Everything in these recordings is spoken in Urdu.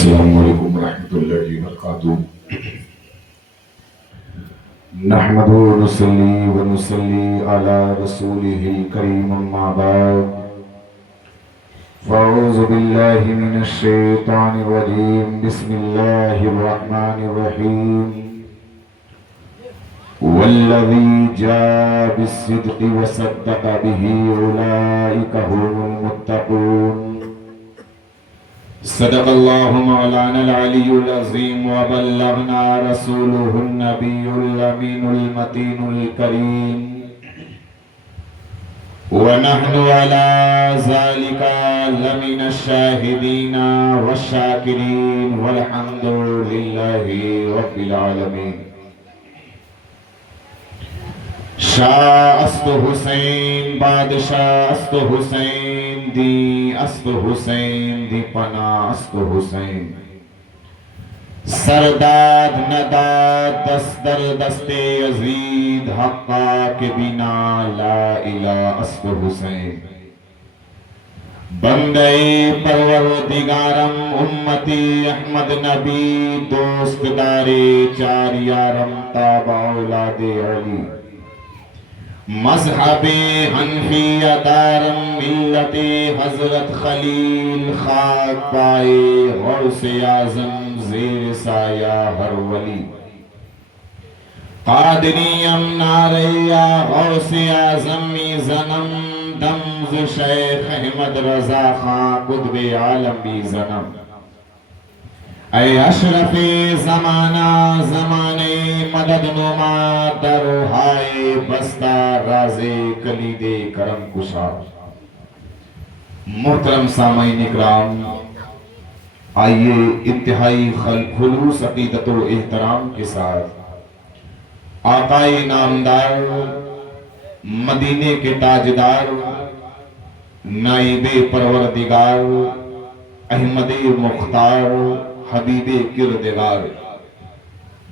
السلام علیکم ورحمۃ اللہ وبرکاتہ نحمد ونصلی علی رسولہ الکریم اما بعد فاعوذ باللہ من الشیطان الرجیم بسم اللہ الرحمن الرحیم والذی جاء بالصدق وصدق به اولئک هم المتقون صدق اللہ مولانا العلی العظیم وبلغنا رسولہ النبی الامین المتین الکریم ونحن على ذلك لمن الشاہدین والشاکرین والحمد للہ رب العالمین شاہ است حسین بادشاہ است حسین دی است حسین دی پناہ است حسین سرداد نداد دست در دست یزید حقا کے بنا لا الہ است حسین بندے پروردگارم امتی احمد نبی دوست دارے چار یارم تابع اولاد علی مذہب حنفیہ دارم ملت حضرت خلیل خاک پائے غوث اعظم زیر سایہ ہر ولی قادریم ناریا غوث اعظم زنم دمز شیخ احمد رضا خان قطب عالم بھی زنم اے اشرف زمانہ زمانے مدد نما درہائے بستہ راز کلید کرم کشا محترم سامعین اکرام، آئیے انتہائی خلوص عقیدت و احترام کے ساتھ آقائے نامدار مدینے کے تاجدار نائب پروردگار احمد مختار حبیب کردگار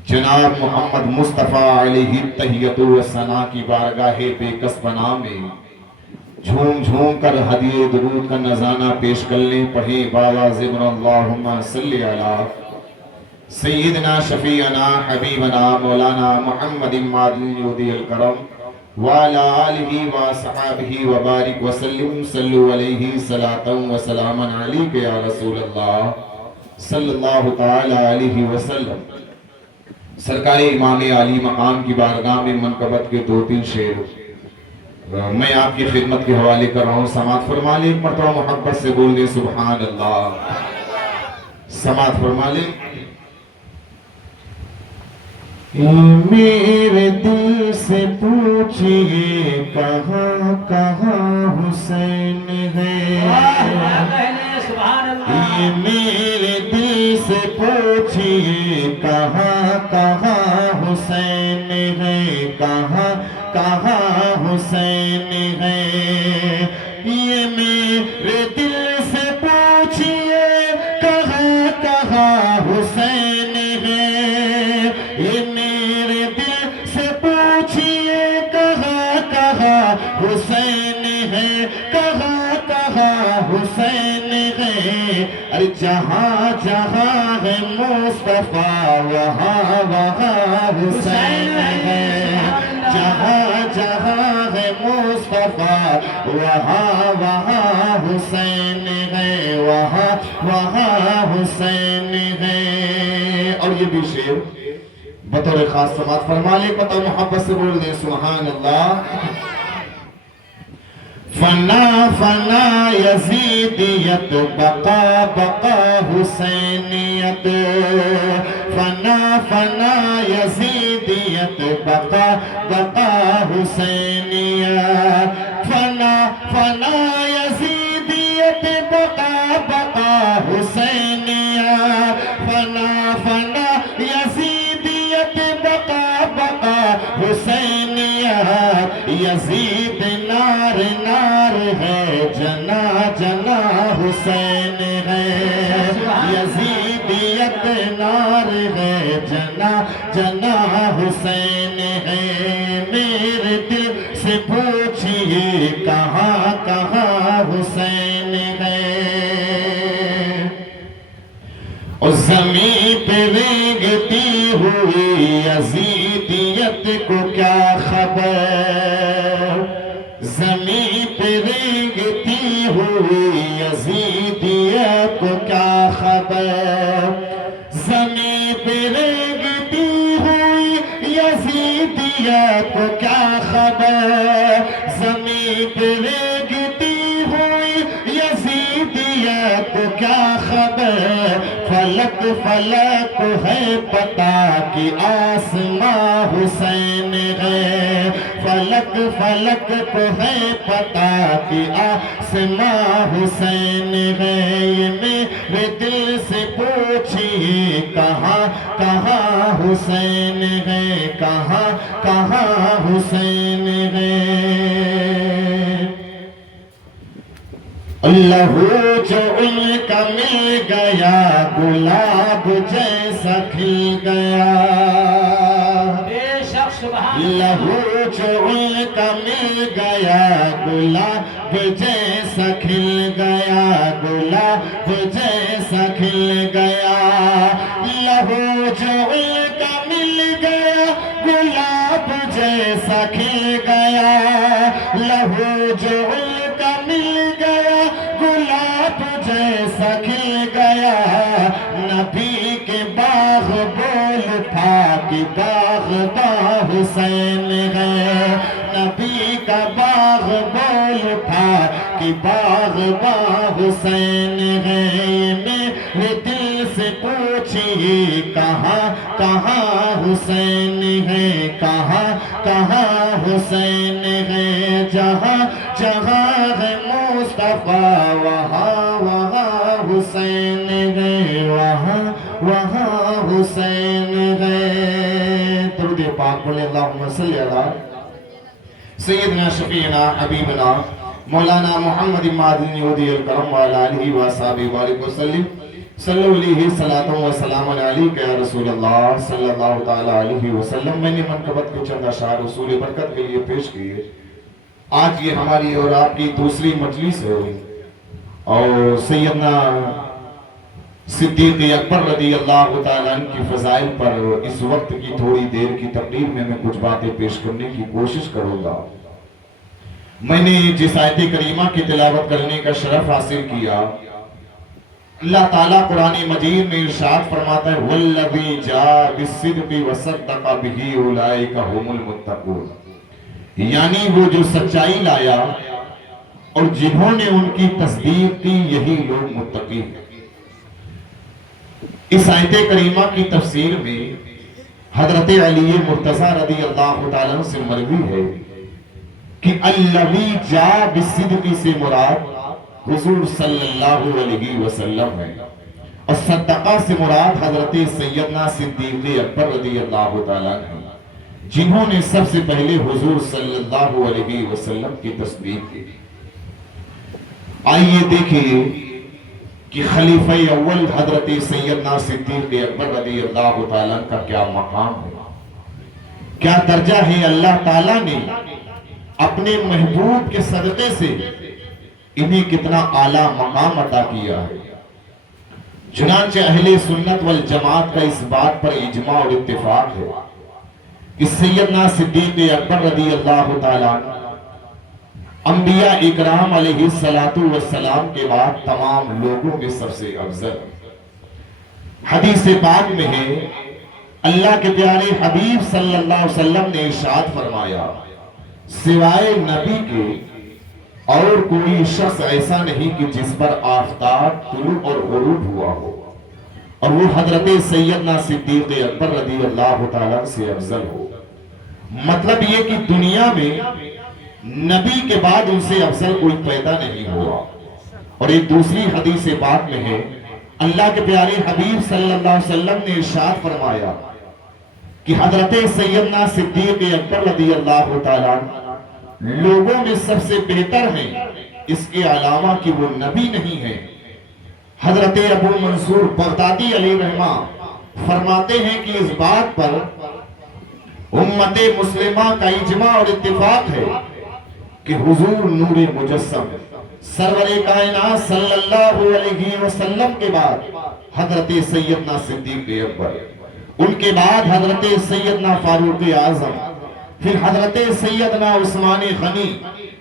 جناب محمد مصطفیٰ علیہ تحیت و ثنا کی بارگاہ بے کس پناہ میں جھوم جھوم کر ہدیہ درود کا نذرانہ پیش کرنے پڑھیں باواز اللہم صلی علی سیدنا شفیعنا حبیبنا مولانا محمد مادنی الکرم وعلا آلہ وصحابہ وبارک وسلم صلو علیہ صلاۃ وسلام علیک یا رسول اللہ صلی اللہ تعالی علیہ وسلم۔ سرکار امام علی مقام کی بارگاہ میں منقبت کے دو تین شعر میں آپ کی خدمت کے حوالے کر رہا ہوں، سماعت فرما لیں، ایک مرتبہ محبت سے بول دیں سبحان اللہ، سماعت فرما لیں۔ میرے دل سے پوچھئے کہاں کہاں حسین ہے، یہ میرے دل سے پوچھئے کہاں کہاں حسین ہے، کہاں کہاں حسین ہے، یہ میرے دل سے پوچھئے کہاں کہاں حسین ہے، یہ میرے دل سے پوچھئے کہاں کہاں حسین ہے، کہاں کہاں حسین ہے، ارے جہاں جہاں ہے مصطفیٰ وہاں وہاں حسین ہے، جہاں جہاں ہے مصطفیٰ وہاں وہاں حسین ہے، وہاں وہاں حسین ہے۔ اور یہ بھی شعر بطور خاص سماعت فرما لیں، پتہ محبت سے بول دیں سبحان اللہ۔ فنا فنا یزیدیت بقا بقا حسینیت، فنا فنا یزیدیت بقا بقا حسینیت، فنا فنا یزیدیت بقا بقا حسینیت، فنا فنا یزیدیت بقا بقا حسینیت، یزید نار نار ہے جنا جنا حسین ہے، یزیدیت نار ہے جنا جنا حسین ہے، میرے دل سے پوچھئے کہاں کہاں حسین ہے، اور زمین پہ رینگتی ہوئی یزیدیت کو کیا خبر، زمین پہ رینگتی ہوئی یزیدیت کو کیا خبر، زمین پہ رینگتی ہوئی یزیدیت کو کیا خبر، زمین پہ رینگتی ہوئی یزیدیت کو کیا خبر، فلک فلک ہے پتا کہ آسماں حسین ہے، فلک فلک کو ہے پتا کہ آسماں حسین ہے، یہ میرے دل سے پوچھئے کہاں کہاں حسین ہے، کہاں کہاں حسین ہے۔ لہو جو ان کا مل گیا گلاب جیسا کھل گیا، لہو جو ان کا مل گیا گلاب جیسا کھل گیا، گلاب جیسا کھل گیا، لہو جو ان کا مل گیا گلاب جیسا کھل گیا، لہو جو ان کا مل گیا گلاب جیسا کھل گیا، نبی کے باغ بول اٹھا کہ باغباں حسین ہے، نبی کا باغ بول اٹھا کہ باغباں حسین ہے، میرے دل سے پوچھئے کہاں کہاں حسین ہے، کہاں کہاں حسین ہے، جہاں جہاں ہے مصطفیٰ وہاں وہاں حسین ہے، وہاں وہاں حسین ہے۔ درود پاک پڑھیں، اللہم صلی علی سیدنا شفیعنا حبیبنا مولانا محمد مادن یہودی الکرم وعلا علیہ وآصحابہ وآلہ وسلم، صلو علیہ صلاۃ و سلام علیکہ یا رسول اللہ صلی اللہ تعالی علیہ وسلم۔ میں نے منقبت کے چند اشعار رسول برکت کے لیے پیش کیے۔ آج یہ ہماری اور آپ کی دوسری مجلس ہے، اور سیدنا صدیق اکبر رضی اللہ تعالیٰ عنہ کی فضائل پر اس وقت کی تھوڑی دیر کی تقریر میں کچھ باتیں پیش کرنے کی کوشش کروں گا۔ میں نے جس آیت کریمہ کی تلاوت کرنے کا شرف حاصل کیا، اللہ تعالیٰ قرآن مجید میں ارشاد فرماتا ہے وَالَّذِي جَاءَ بِالصِّدْقِ وَصَدَّقَ بِهِ أُولَئِكَ هُمُ الْمُتَّقُونَ، یعنی وہ جو سچائی لایا اور جنہوں نے ان کی تصدیق کی، یہی لوگ متقی ہیں۔ اس آیت کریمہ کی تفسیر میں حضرت علی مرتضیٰ رضی اللہ تعالیٰ عنہ سے مروی ہے کہ الذی جاء بالصدق سے مراد حضور صلی اللہ علیہ وسلم ہے، اور صدقہ سے مراد حضرت سیدنا صدیق اکبر رضی اللہ تعالیٰ عنہ، جنہوں نے سب سے پہلے حضور صلی اللہ علیہ وسلم کی تصدیق کی۔ آئیے دیکھیے کہ خلیفہ اول حضرت سیدنا صدیق اکبر رضی اللہ تعالیٰ کا کیا مقام ہے، کیا درجہ ہے۔ اللہ تعالیٰ نے اپنے محبوب کے صدقے سے انہیں کتنا اعلیٰ مقام عطا کیا ہے۔ چنانچہ اہل سنت والجماعت کا اس بات پر اجماع اور اتفاق ہے کہ سیدنا صدیق اکبر رضی اللہ تعالیٰ انبیاء اکرام علیہ السلام کے بعد تمام لوگوں میں سب سے افضل۔ حدیث پاک میں ہے اللہ کے پیارے حبیب صلی اللہ علیہ وسلم نے ارشاد فرمایا سوائے نبی کے اور کوئی شخص ایسا نہیں کہ جس پر آفتاب طلوع اور غروب ہوا ہو اور وہ حضرت سیدنا صدیق اکبر رضی اللہ تعالیٰ سے افضل ہو۔ مطلب یہ کہ دنیا میں نبی کے بعد ان سے افضل کوئی پیدا نہیں ہوا۔ اور ایک دوسری حدیث پاک میں ہے اللہ کے پیارے حبیب صلی اللہ علیہ وسلم نے ارشاد فرمایا کہ حضرت سیدنا صدیق اکبر رضی اللہ تعالیٰ لوگوں میں سب سے بہتر ہیں، اس کے علامہ کہ وہ نبی نہیں ہیں۔ حضرت ابو منصور بغدادی علیہ رحمہ فرماتے ہیں کہ اس بات پر امت مسلمہ کا اجماع اور اتفاق ہے کہ حضور نور مجسم سرور کائنات صلی اللہ علیہ وسلم کے بعد حضرت سیدنا صدیق اکبر، ان کے بعد حضرت سیدنا فاروق اعظم، پھر حضرت سیدنا عثمان غنی،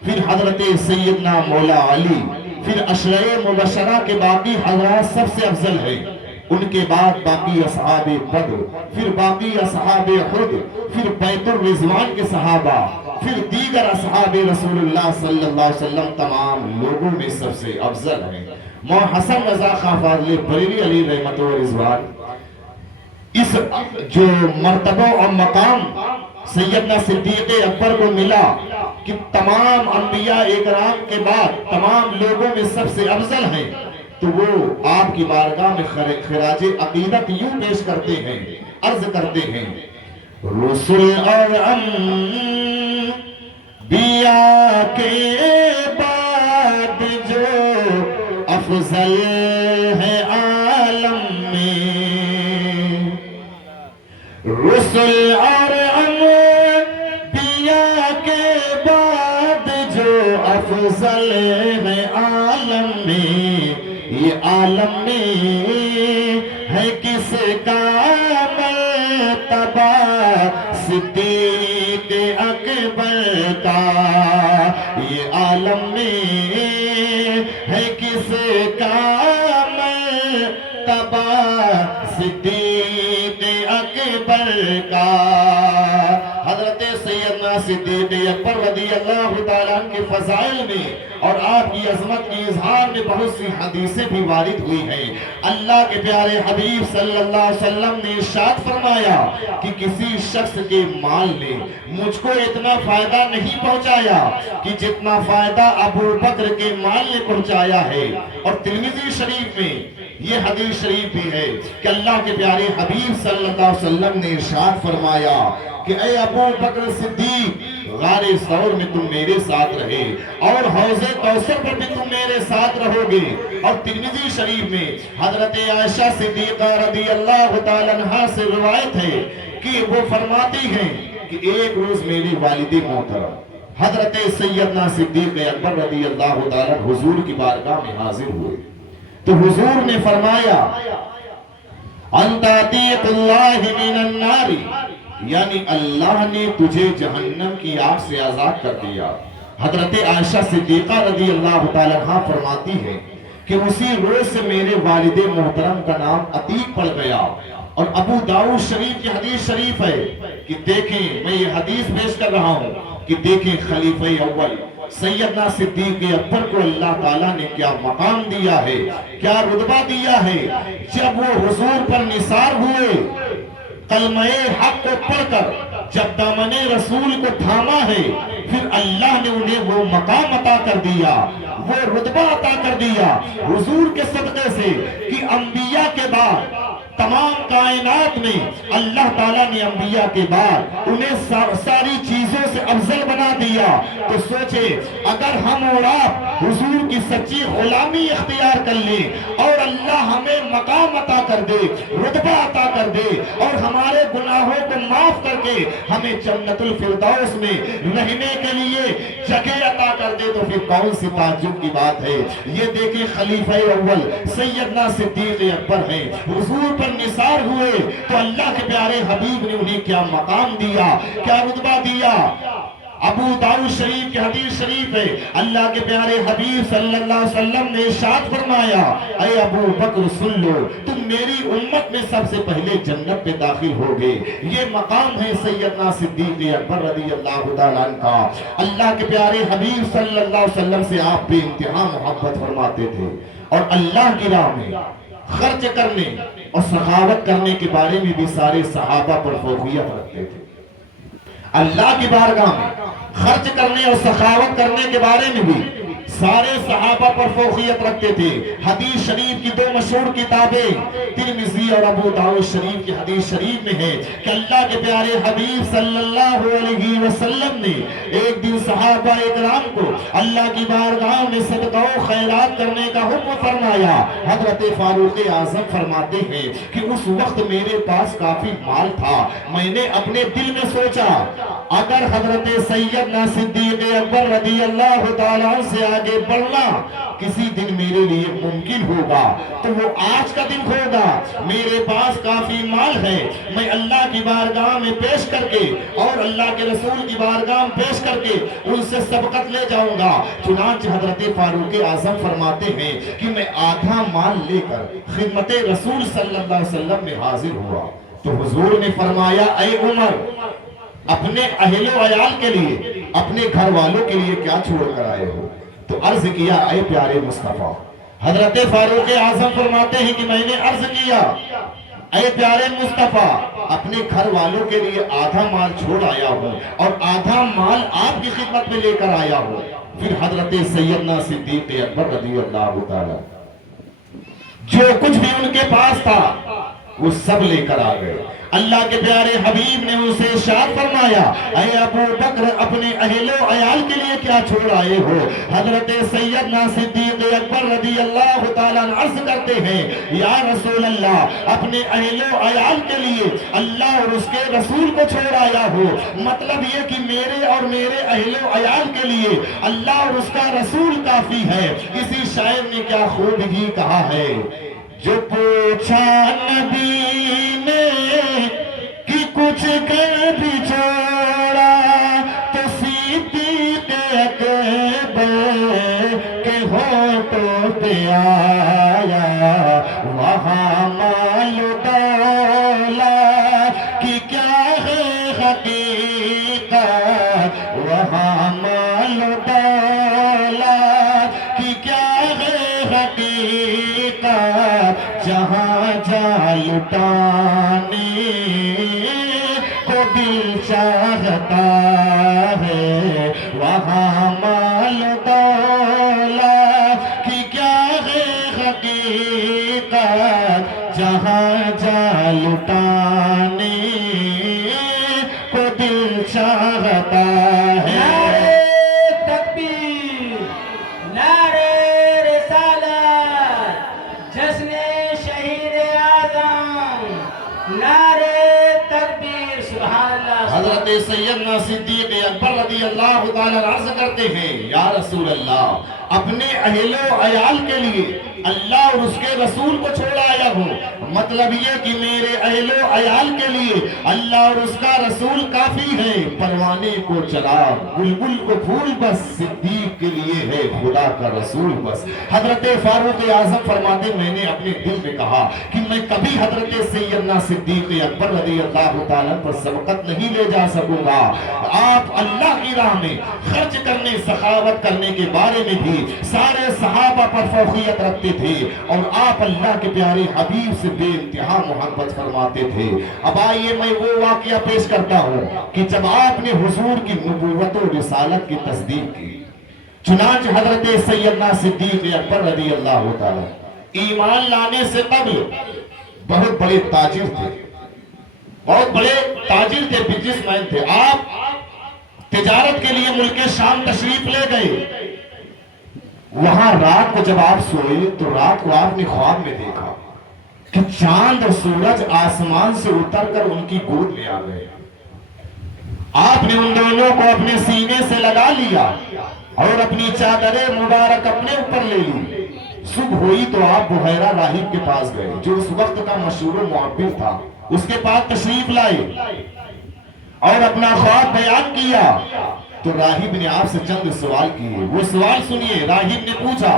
پھر حضرت سیدنا مولا علی، پھر عشرہ مبشرہ کے باقی حضرات سب سے افضل ہیں۔ ان کے بعد باقی اصحاب بدر، پھر باقی اصحاب احد، پھر بیت الرضوان کے صحابہ، پھر دیگر اصحاب رسول اللہ صلی اللہ علیہ وسلم تمام لوگوں میں سب سے افضل ہیں۔ مولانا حسن رضا خان فاضل بریلوی علی رحمت و رضوان، اس جو مرتبہ اور مقام سیدنا صدیق اکبر کو ملا کہ تمام انبیاء اکرام کے بعد تمام لوگوں میں سب سے افضل ہیں، تو وہ آپ کی بارگاہ میں خراج عقیدت یوں پیش کرتے ہیں، عرض کرتے ہیں: رسول اور انبیاء کے بعد جو افضل ہے عالم میں، رسول اور انبیاء کے بعد جو افضل ہے عالم میں، یہ عالم میں ہے کس کا مرتبہ صدیق اکبر کا، یہ عالم میں ہے کس کا مرتبہ صدیق اکبر کا۔ حضرت سیدنا صدیق اکبر رضی اللہ تعالیٰ عنہ کے فضائل میں اور آپ کی عظمت کی اظہار میں بہت سی حدیثیں بھی وارد ہوئی ہیں۔ اللہ کے پیارے حبیب صلی اللہ علیہ وسلم نے ارشاد فرمایا کہ کسی شخص کے مال نے مجھ کو اتنا فائدہ نہیں پہنچایا کہ جتنا فائدہ ابو بکر کے مال نے پہنچایا ہے۔ اور ترمذی شریف میں یہ حدیث شریف بھی ہے کہ اللہ کے پیارے حبیب صلی اللہ علیہ وسلم نے ارشاد فرمایا کہ اے ابو بکر صدیق، غار ثور میں تم میرے ساتھ رہے اور حوض کوثر پر بھی تم میرے ساتھ رہو گے۔ اور ترمذی شریف میں حضرت عائشہ صدیقہ رضی اللہ تعالیٰ عنہا سے روایت ہے کہ وہ فرماتی ہیں کہ ایک روز میری والد محترم حضرت سیدنا صدیق اکبر رضی اللہ تعالیٰ حضور کی بارگاہ میں حاضر ہوئے تو حضور نے فرمایا: انت عتیق اللہ من النار، یعنی اللہ نے تجھے جہنم کی آگ سے آزاد کر دیا۔ حضرت عائشہ صدیقہ رضی اللہ تعالیٰ عنہ فرماتی ہے کہ اسی روز سے میرے والد محترم کا نام عتیق پڑ گیا۔ اور ابو داؤد شریف کی حدیث شریف ہے کہ دیکھیں، میں یہ حدیث پیش کر رہا ہوں کہ دیکھیں خلیفہ اول سیدنا صدیق اکبر کو اللہ تعالیٰ نے کیا مقام دیا ہے، کیا رتبہ دیا ہے۔ جب وہ حضور پر نثار ہوئے، کلمہ حق کو پڑھ کر جب دامن رسول کو تھاما ہے، پھر اللہ نے انہیں وہ مقام عطا کر دیا، وہ رتبہ عطا کر دیا حضور کے صدقے سے کہ انبیاء کے بعد تمام کائنات میں اللہ تعالیٰ نے انبیاء کے بعد انہیں ساری چیزوں سے افضل بنا دیا۔ تو سوچے اگر ہم اور آپ حضور کی سچی غلامی اختیار کر لیں اور اللہ ہمیں مقام عطا کر دے، رتبہ عطا کر دے اور ہمارے گناہوں کو معاف کر کے ہمیں جنت الفردوس میں رہنے کے لیے جگہ عطا کر دے، تو پھر کون سی تعجب کی بات ہے۔ یہ دیکھیں خلیفہ اول سیدنا صدیق اکبر ہیں، حضور پر نثار ہوئے تو اللہ کے پیارے حبیب نے انہیں کیا مقام دیا، کیا رتبہ دیا۔ ابو داؤد شریف کی حدیث شریف ہے، اللہ کے پیارے حبیب صلی اللہ علیہ وسلم نے ارشاد فرمایا: اے ابو بکر سن لو، تم میری امت میں سب سے پہلے جنت میں داخل ہوگے۔ یہ مقام ہے سیدنا صدیق اکبر رضی اللہ تعالیٰ عنہ کا۔ اللہ کے پیارے حبیب صلی اللہ علیہ وسلم سے آپ بے انتہا محبت فرماتے تھے اور اللہ کی راہ میں خرچ کرنے اور سخاوت کرنے کے بارے میں بھی سارے صحابہ پر فوقیت رکھتے تھے۔ اللہ کی بارگاہ میں خرچ کرنے اور سخاوت کرنے کے بارے میں بھی سارے صحابہ پر فوقیت رکھتے تھے۔ حدیث شریف کی دو مشہور کتابیں ترمذی اور ابو داؤد شریف کی حدیث شریف میں ہے کہ اللہ کے پیارے حبیب صلی اللہ علیہ وسلم نے ایک دن صحابہ اکرام کو اللہ کی بارگاہ میں صدقہ و خیرات کرنے کا حکم فرمایا۔ حضرت فاروق اعظم فرماتے ہیں کہ اس وقت میرے پاس کافی مال تھا، میں نے اپنے دل میں سوچا اگر حضرت سیدنا صدیق اکبر رضی اللہ تعالیٰ سے آگے آگے بڑھنا کسی دن میرے لیے ممکن ہوگا تو وہ آج کا دن ہوگا. میرے پاس کافی مال ہے, میں اللہ کی بارگاہ میں پیش کر کے اور اللہ کے رسول کی بارگاہ میں پیش کر کے ان سے سبقت لے جاؤں گا. چنانچہ حضرت فاروق اعظم فرماتے ہیں کہ میں آدھا مال لے کر خدمت رسول صلی اللہ علیہ وسلم میں حاضر ہوا تو حضور نے فرمایا اے عمر, اپنے اہل و عیال کے لیے, اپنے گھر والوں کے لیے کیا چھوڑ کر آئے ہو؟ تو عرض کیا اے پیارے مصطفیٰ. حضرت فاروق اعظم فرماتے ہیں کہ میں نے عرض کیا اے پیارے مصطفیٰ, اپنے گھر والوں کے لیے آدھا مال چھوڑ آیا ہوں اور آدھا مال آپ کی خدمت میں لے کر آیا ہوں. پھر حضرت سیدنا صدیق اکبر رضی اللہ تعالی جو کچھ بھی ان کے پاس تھا وہ سب لے کر آ گئے. اللہ کے پیارے حبیب نے اسے ارشاد فرمایا اے ابو بکر, اپنے اہل و عیال کے لیے کیا چھوڑ آئے ہو؟ حضرت سیدنا صدیق اکبر رضی اللہ تعالیٰ عنہ عرض کرتے ہیں یا رسول اللہ, اپنے اہل و عیال کے لیے اللہ اور اس کے رسول کو چھوڑ آیا ہو. مطلب یہ کہ میرے اور میرے اہل و عیال کے لیے اللہ اور اس کا رسول کافی ہے. کسی شاعر نے کیا خوب ہی کہا ہے, جو پوچھا نبی نے کہ کچھ کر بھی چھوڑا تو صدیق اکبر کے ہونٹوں پہ آیا, وہاں مال دولت کی کیا ہے حقیقت, وہاں مال دولت کی کیا ہے حقیقت, جہاں جا لٹانے کو دل چاہتا ہے, وہاں مال دولت کی کیا ہے حقیقت, جہاں جا لٹانے کو دل چاہتا ہے. حضرت سیدنا صدیق اکبر رضی اللہ تعالیٰ عرض کرتے ہیں یا رسول اللہ, اپنے اہل و عیال کے لیے اللہ اور اس کے رسول کو چھوڑ آیا ہوں. مطلب یہ کہ میرے اہل و عیال کے لیے اللہ اور اس کا رسول کافی ہے. پروانے کو چلا, بلبل کو پھول بس, صدیق کے لیے ہے خدا کا رسول بس. حضرت فاروق اعظم فرماتے میں نے اپنے دل میں کہا کہ میں کبھی حضرت سیدنا صدیق اکبر رضی اللہ تعالیٰ پر سبقت نہیں لے جا سکوں گا. آپ اللہ کی راہ میں خرچ کرنے, سخاوت کرنے کے بارے میں بھی سارے صحابہ پر فوقیت رکھتے تھے اور آپ اللہ کے پیارے حبیب سے بے انتہا محبت فرماتے تھے. اب آئیے میں وہ واقعہ پیش کرتا ہوں کہ جب آپ نے حضور کی نبوت و رسالت کی تصدیق کی, چنانچہ حضرت سیدنا صدیق اکبر رضی اللہ تعالی ایمان لانے سے قبل بہت بڑے تاجر تھے, بہت بڑے تاجر تھے, بزنس مین تھے. آپ تجارت کے لیے ملک شام تشریف لے گئے. وہاں رات کو جب آپ سوئے تو رات کو آپ نے خواب میں دیکھا کہ چاند اور سورج آسمان سے اتر کر ان کی گود میں آ گئے. آپ نے ان دونوں کو اپنے سینے سے لگا لیا اور اپنی چادر مبارک اپنے اوپر لے لی. صبح ہوئی تو آپ بحیرہ راہب کے پاس گئے جو اس وقت کا مشہور معبر تھا. اس کے پاس تشریف لائے اور اپنا خواب بیان کیا. تو راہب نے آپ سے چند سوال کیے. وہ سوال سنیے. راہب نے پوچھا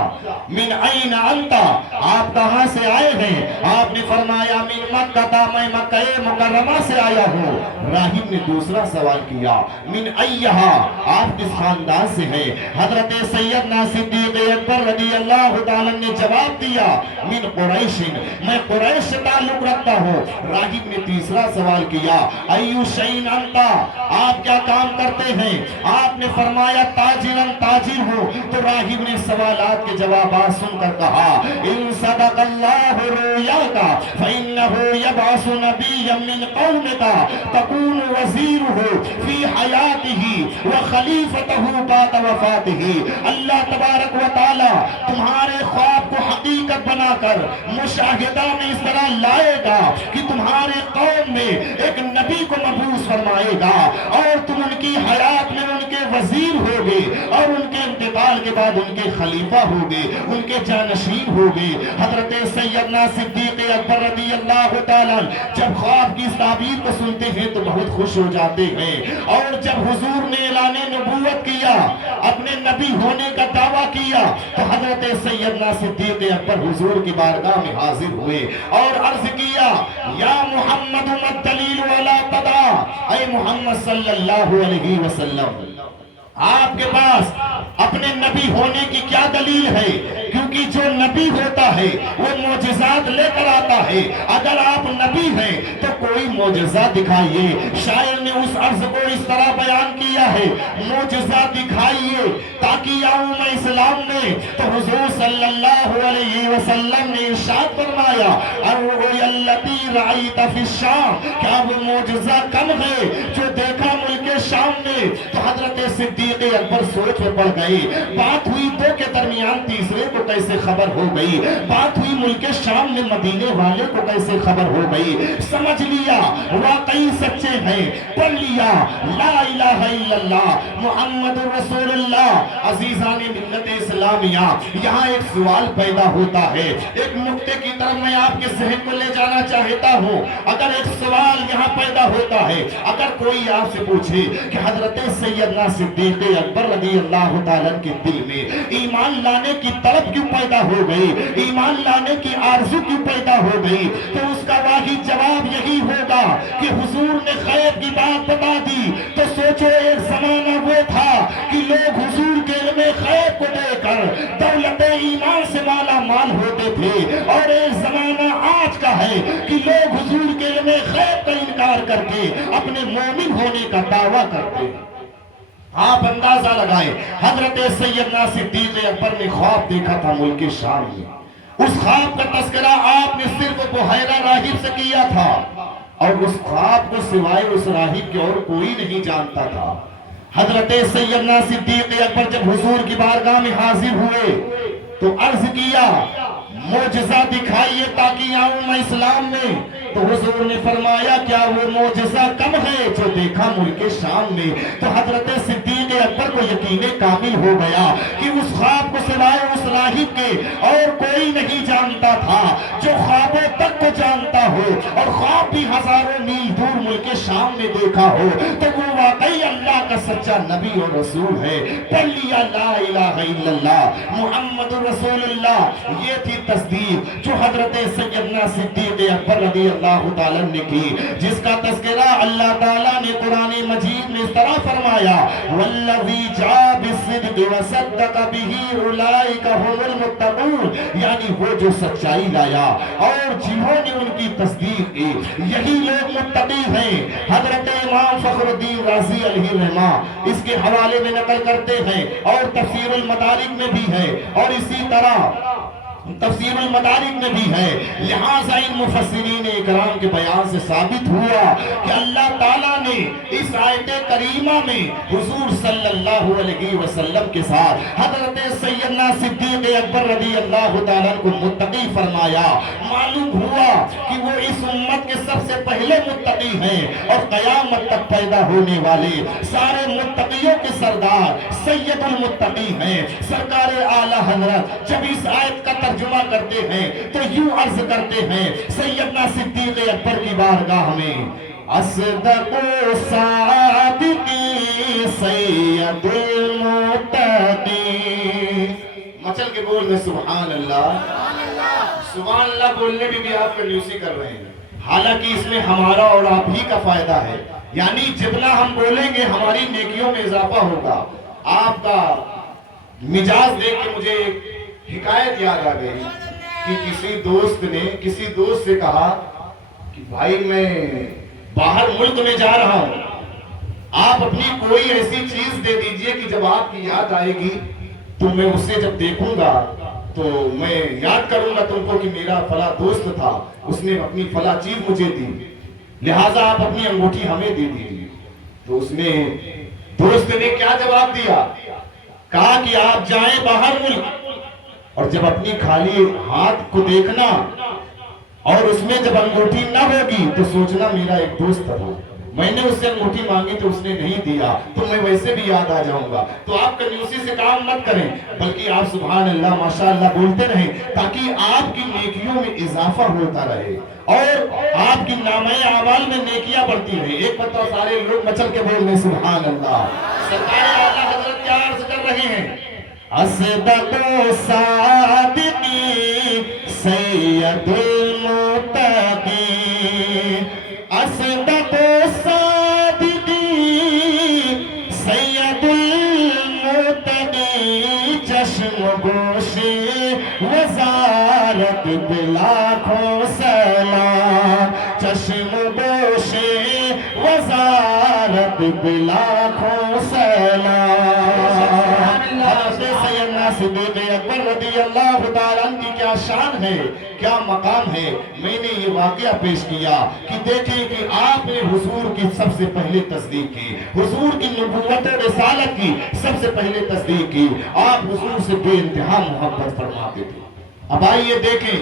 من این انتا, آپ کہاں سے آئے ہیں؟ آپ نے فرمایا من مکہ, میں مکہ مکرمہ سے آیا ہوں. راہب نے دوسرا سوال کیا من ایہا, آپ کس خاندان سے ہیں؟ حضرت سیدنا صدیق اکبر رضی اللہ تعالیٰ نے جواب دیا من قریش, میں قریش سے تعلق رکھتا ہوں. راہب نے تیسرا سوال کیا ایو شین انتا, آپ کیا کام کرتے ہیں؟ آپ نے فرمایا تاجرن, تاجر ہو. تو راہب نے سوالات کے جوابات سن کر کہا ان صدق اللہ رؤیاک فإنہ یبعث نبیا من قومک تکون وزیرہ فی حیاتہ وخلیفتہ بعد وفاتہ. اللہ تبارک و تعالی تمہارے خواب کو حقیقت بنا کر مشاہدہ میں اس طرح لائے گا کہ تمہارے قوم میں ایک نبی کو مبعوث فرمائے گا اور تم ان کی حیات میں ان کے وزیر ہو گئے اور ان کے انتقال کے بعد ان کے خلیفہ ہو گئے، ان کے جانشین ہو گئے۔ حضرت سیدنا صدیق اکبر رضی اللہ تعالیٰ جب خواب کی تعبیر کو سنتے ہیں تو بہت خوش ہو جاتے ہیں، اور جب حضور نے اعلان نبوت کیا، اپنے نبی ہونے کا دعویٰ کیا، تو حضرت سیدنا صدیق اکبر حضور کی بارگاہ میں حاضر ہوئے اور عرض کیا، یا محمد مد دلیل ولا تدا، اے محمد صلی اللہ علیہ وسلم، آپ کے پاس اپنے نبی ہونے کی کیا دلیل ہے؟ کیونکہ جو نبی ہوتا ہے وہ معجزات لے کر آتا ہے، اگر آپ نبی ہیں تو کوئی معجزہ دکھائیے۔ شاعر نے اس عرض کو اس طرح بیان کیا ہے، معجزہ دکھائیے تاکہ آؤں میں اسلام میں۔ تو حضور صلی اللہ علیہ وسلم نے ارشاد فرمایا، الرؤیا التی رأیت فی الشام، کیا وہ معجزہ کم ہے جو دیکھا ملک شام میں؟ تو حضرت صدیق اکبر سوچ میں پڑ گئی، بات ہوئی دو کے درمیان تیسرے کو کیسے خبر ہو گئی؟ بات ہوئی ملک شام میں مدینے والے کو کیسے خبر ہو گئی؟ سمجھ لیا واقعی سچے ہیں، پڑھ لیا لا الہ الا اللہ محمد رسول اللہ۔ عزیزان ملت اسلامیہ، یہاں ایک سوال پیدا ہوتا ہے، ایک نقطے کی طرف میں آپ کے ذہن کو لے جانا چاہتا ہوں۔ اگر ایک سوال یہاں پیدا ہوتا ہے، اگر کوئی آپ سے پوچھے کہ حضرت سیدنا صدیق اکبر رضی اللہ تعالیٰ کے دل میں ایمان لانے کی طلب کیوں پیدا ہو گئی، ایمان لانے کی آرزو کیوں پیدا ہو گئی، تو اس کا واحد جواب یہی ہوگا کہ حضور نے غیب کی بات بتا دی۔ تو سوچو، ایک زمانہ وہ تھا کہ لوگ حضور کے علم غیب کو دے کر دولت ایمان سے مالا مال ہوتے تھے، اور ایک زمانہ آج کا ہے کہ لوگ حضور کے علم غیب کا انکار کر کے اپنے مومن ہونے کا دعویٰ کرتے ہیں۔ آپ اندازہ لگائیں، حضرت سیدنا صدیق اکبر نے خواب دیکھا تھا ملک شام میں، اس خواب کا تذکرہ آپ نے صرف بحیرہ راہب سے کیا تھا، اور اس خواب کو سوائے اس راہب کے اور کوئی نہیں جانتا تھا۔ حضرت سیدنا صدیق اکبر جب حضور کی بارگاہ میں حاضر ہوئے تو عرض کیا، معجزہ دکھائیے تاکہ آؤں میں اسلام میں۔ تو حضور نے فرمایا، کیا وہ معجزہ کم ہے جو دیکھا ملک شام میں؟ تو حضرت صدیق اکبر کو یقین کامل ہو گیا کہ اس خواب کو سوائے اس راہب کے اور کوئی نہیں جانتا تھا۔ جو خوابوں تک کو جانتا ہو اور خواب بھی ہزاروں میل دور ملک شام میں دیکھا ہو، تو وہ واقعی اللہ کا سچا نبی اور رسول ہے۔ پڑھ لیا لا الہ الا اللہ محمد رسول اللہ۔ یہ تھی تصدیق جو حضرت سیدنا صدیق اکبر رضی اللہ تعالیٰ نے کی، جس کا تذکرہ اللہ تعالیٰ نے قرآن مجید میں اس طرح فرمایا، والذی جاء بالصدق وصدق بہ اولئک ھم المتقون، یعنی وہ جو سچائی لایا اور جنہوں نے ان کی تصدیق کی، یہی لوگ متقی ہیں۔ حضرت امام فخر الدین رازی علیہ الرحمہ اس کے حوالے میں نقل کرتے ہیں، اور تفسیر المدارک میں بھی ہے، اور اسی طرح تفسیر المدارک میں بھی ہے۔ لہٰذا ان مفسرین اکرام کے بیان سے ثابت ہوا کہ اللہ تعالیٰ نے اس آیت کریمہ میں حضور صلی اللہ علیہ وسلم کے ساتھ حضرت سیدنا صدیق اکبر رضی اللہ تعالیٰ کو متقی فرمایا۔ معلوم ہوا کہ وہ اس امت کے سب سے پہلے متقی ہیں، اور قیامت تک پیدا ہونے والے سارے متقیوں کے سردار سید المتقی ہیں۔ سرکار اعلیٰ حضرت جب اس آیت کا ترجمہ کرتے ہیں تو یوں عرض کرتے ہیں سیدنا صدیق اکبر کی بارگاہ میں، اصدق صادقی سید المتقی۔ مچل کے بول میں سبحان اللہ، سبحان اللہ بولنے بھی آپ کنجوسی کر رہے ہیں، حالانکہ اس میں ہمارا اور آپ ہی کا فائدہ ہے، یعنی جتنا ہم بولیں گے ہماری نیکیوں میں اضافہ ہوگا۔ آپ کا مزاج دیکھ کے مجھے حکایت یاد آ گئی کہ کسی دوست سے کہا کہ بھائی میں باہر ملک میں جا رہا ہوں، آپ اپنی کوئی ایسی چیز دے دیجئے کہ جب آپ کی یاد آئے گی تو میں اسے جب دیکھوں گا تو میں یاد کروں گا تم کو کہ میرا فلاں دوست تھا، اس نے اپنی فلاں چیز مجھے دی، لہٰذا آپ اپنی انگوٹھی ہمیں دے دیجئے۔ تو اس نے دوست نے کیا جواب دیا؟ کہا کہ آپ جائیں باہر ملک، اور جب اپنی خالی ہاتھ کو دیکھنا اور اس میں جب انگوٹھی نہ ہوگی تو سوچنا میرا ایک دوست تھا، میں نے اس سے انگوٹھی مانگی تو اس نے نہیں دیا تو میں ویسے بھی یاد آ جاؤں گا. تو آپ کنجوسی سے کام مت کریں بلکہ آپ سبحان اللہ ماشاءاللہ بولتے رہیں تاکہ آپ کی نیکیوں میں اضافہ ہوتا رہے اور آپ کی نامہ اعمال میں نیکیاں بڑھتی رہیں. ایک بتا سارے لوگ مچل کے بول رہے سبحان اللہ. سرکار اعلیٰ حضرت کیا عرض کر رہے ہیں؟ اصدق صادقی سید المتقی اصدق صادقی سید المتقی چشم گوش وزارت بلاکھوں سلام چشم گوش وزارت بلاکھوں سلام. سیدنا صدیق اکبر رضی اللہ تعالیٰ عنہ کی کیا شان ہے کیا مقام ہے. میں نے یہ واقعہ پیش کیا کہ دیکھیں کہ آپ نے حضور کی سب سے پہلے تصدیق کی, حضور کی نبوت و رسالت کی سب سے پہلے تصدیق کی. آپ حضور سے بے انتہا محبت فرماتے تھے. اب آئیے دیکھیں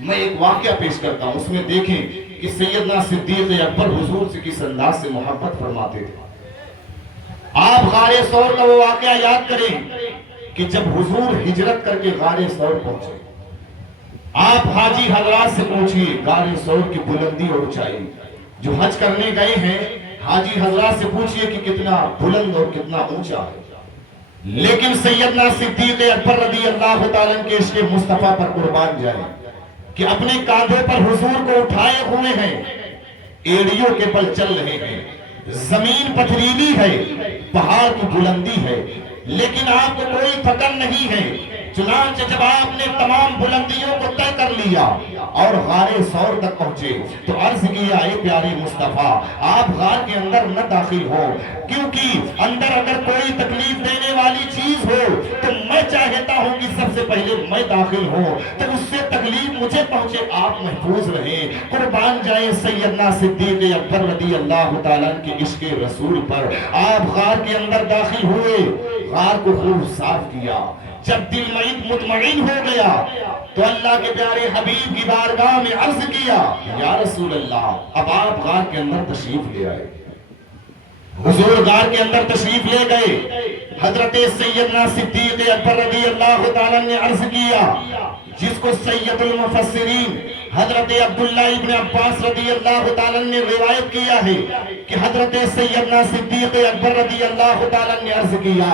میں ایک واقعہ پیش کرتا ہوں, اس میں دیکھیں کہ سیدنا صدیق اکبر حضور سے کس انداز سے محبت فرماتے تھے. آپ غار ثور کا وہ واقعہ یاد کریں کہ جب حضور ہجرت کر کے غار ثور پہنچے, آپ حاجی حضرات سے پوچھئے غار ثور کی بلندی اور اونچائی. جو حج کرنے گئے ہیں حاجی حضرات سے پوچھئے کہ کتنا بلند اور کتنا اونچا ہے. لیکن سیدنا صدیق اکبر رضی اللہ تعالیٰ کے عشق مصطفیٰ پر قربان جائیں کہ اپنے کاندھوں پر حضور کو اٹھائے ہوئے ہیں, ایڑیوں کے بل چل رہے ہیں, زمین پتھریلی ہے, پہاڑ کی بلندی ہے, لیکن آپ کو کوئی تھکن نہیں ہے. چنانچہ جب آپ نے تمام بلندیوں کو طے کر لیا اور غار ثور تک پہنچے تو عرض کیا اے پیارے مصطفیٰ آپ غار کے اندر نہ داخل ہو, کیونکہ اندر اگر کوئی تکلیف دینے والی چیز ہو تو میں چاہتا ہوں کہ سب سے پہلے میں داخل ہوں تو اس سے تکلیف مجھے پہنچے, آپ محفوظ رہیں. قربان جائیں سیدنا صدیق اکبر رضی اللہ تعالیٰ کے عشق رسول پر. آپ غار کے اندر داخل ہوئے, غار کو خوب صاف کیا. جب دل مطمئن ہو گیا تو اللہ کے پیارے حبیب کی بارگاہ میں عرض کیا یا رسول اللہ اب آپ غار کے اندر تشریف لے آئے. حضور غار کے اندر تشریف لے گئے. حضرت سیدنا صدیق اکبر رضی اللہ تعالیٰ نے عرض کیا جس کو سید المفسرین حضرت عبداللہ ابن عباس رضی اللہ تعالیٰ نے روایت کیا ہے کہ حضرت سیدنا صدیق اکبر رضی اللہ تعالیٰ نے عرض کیا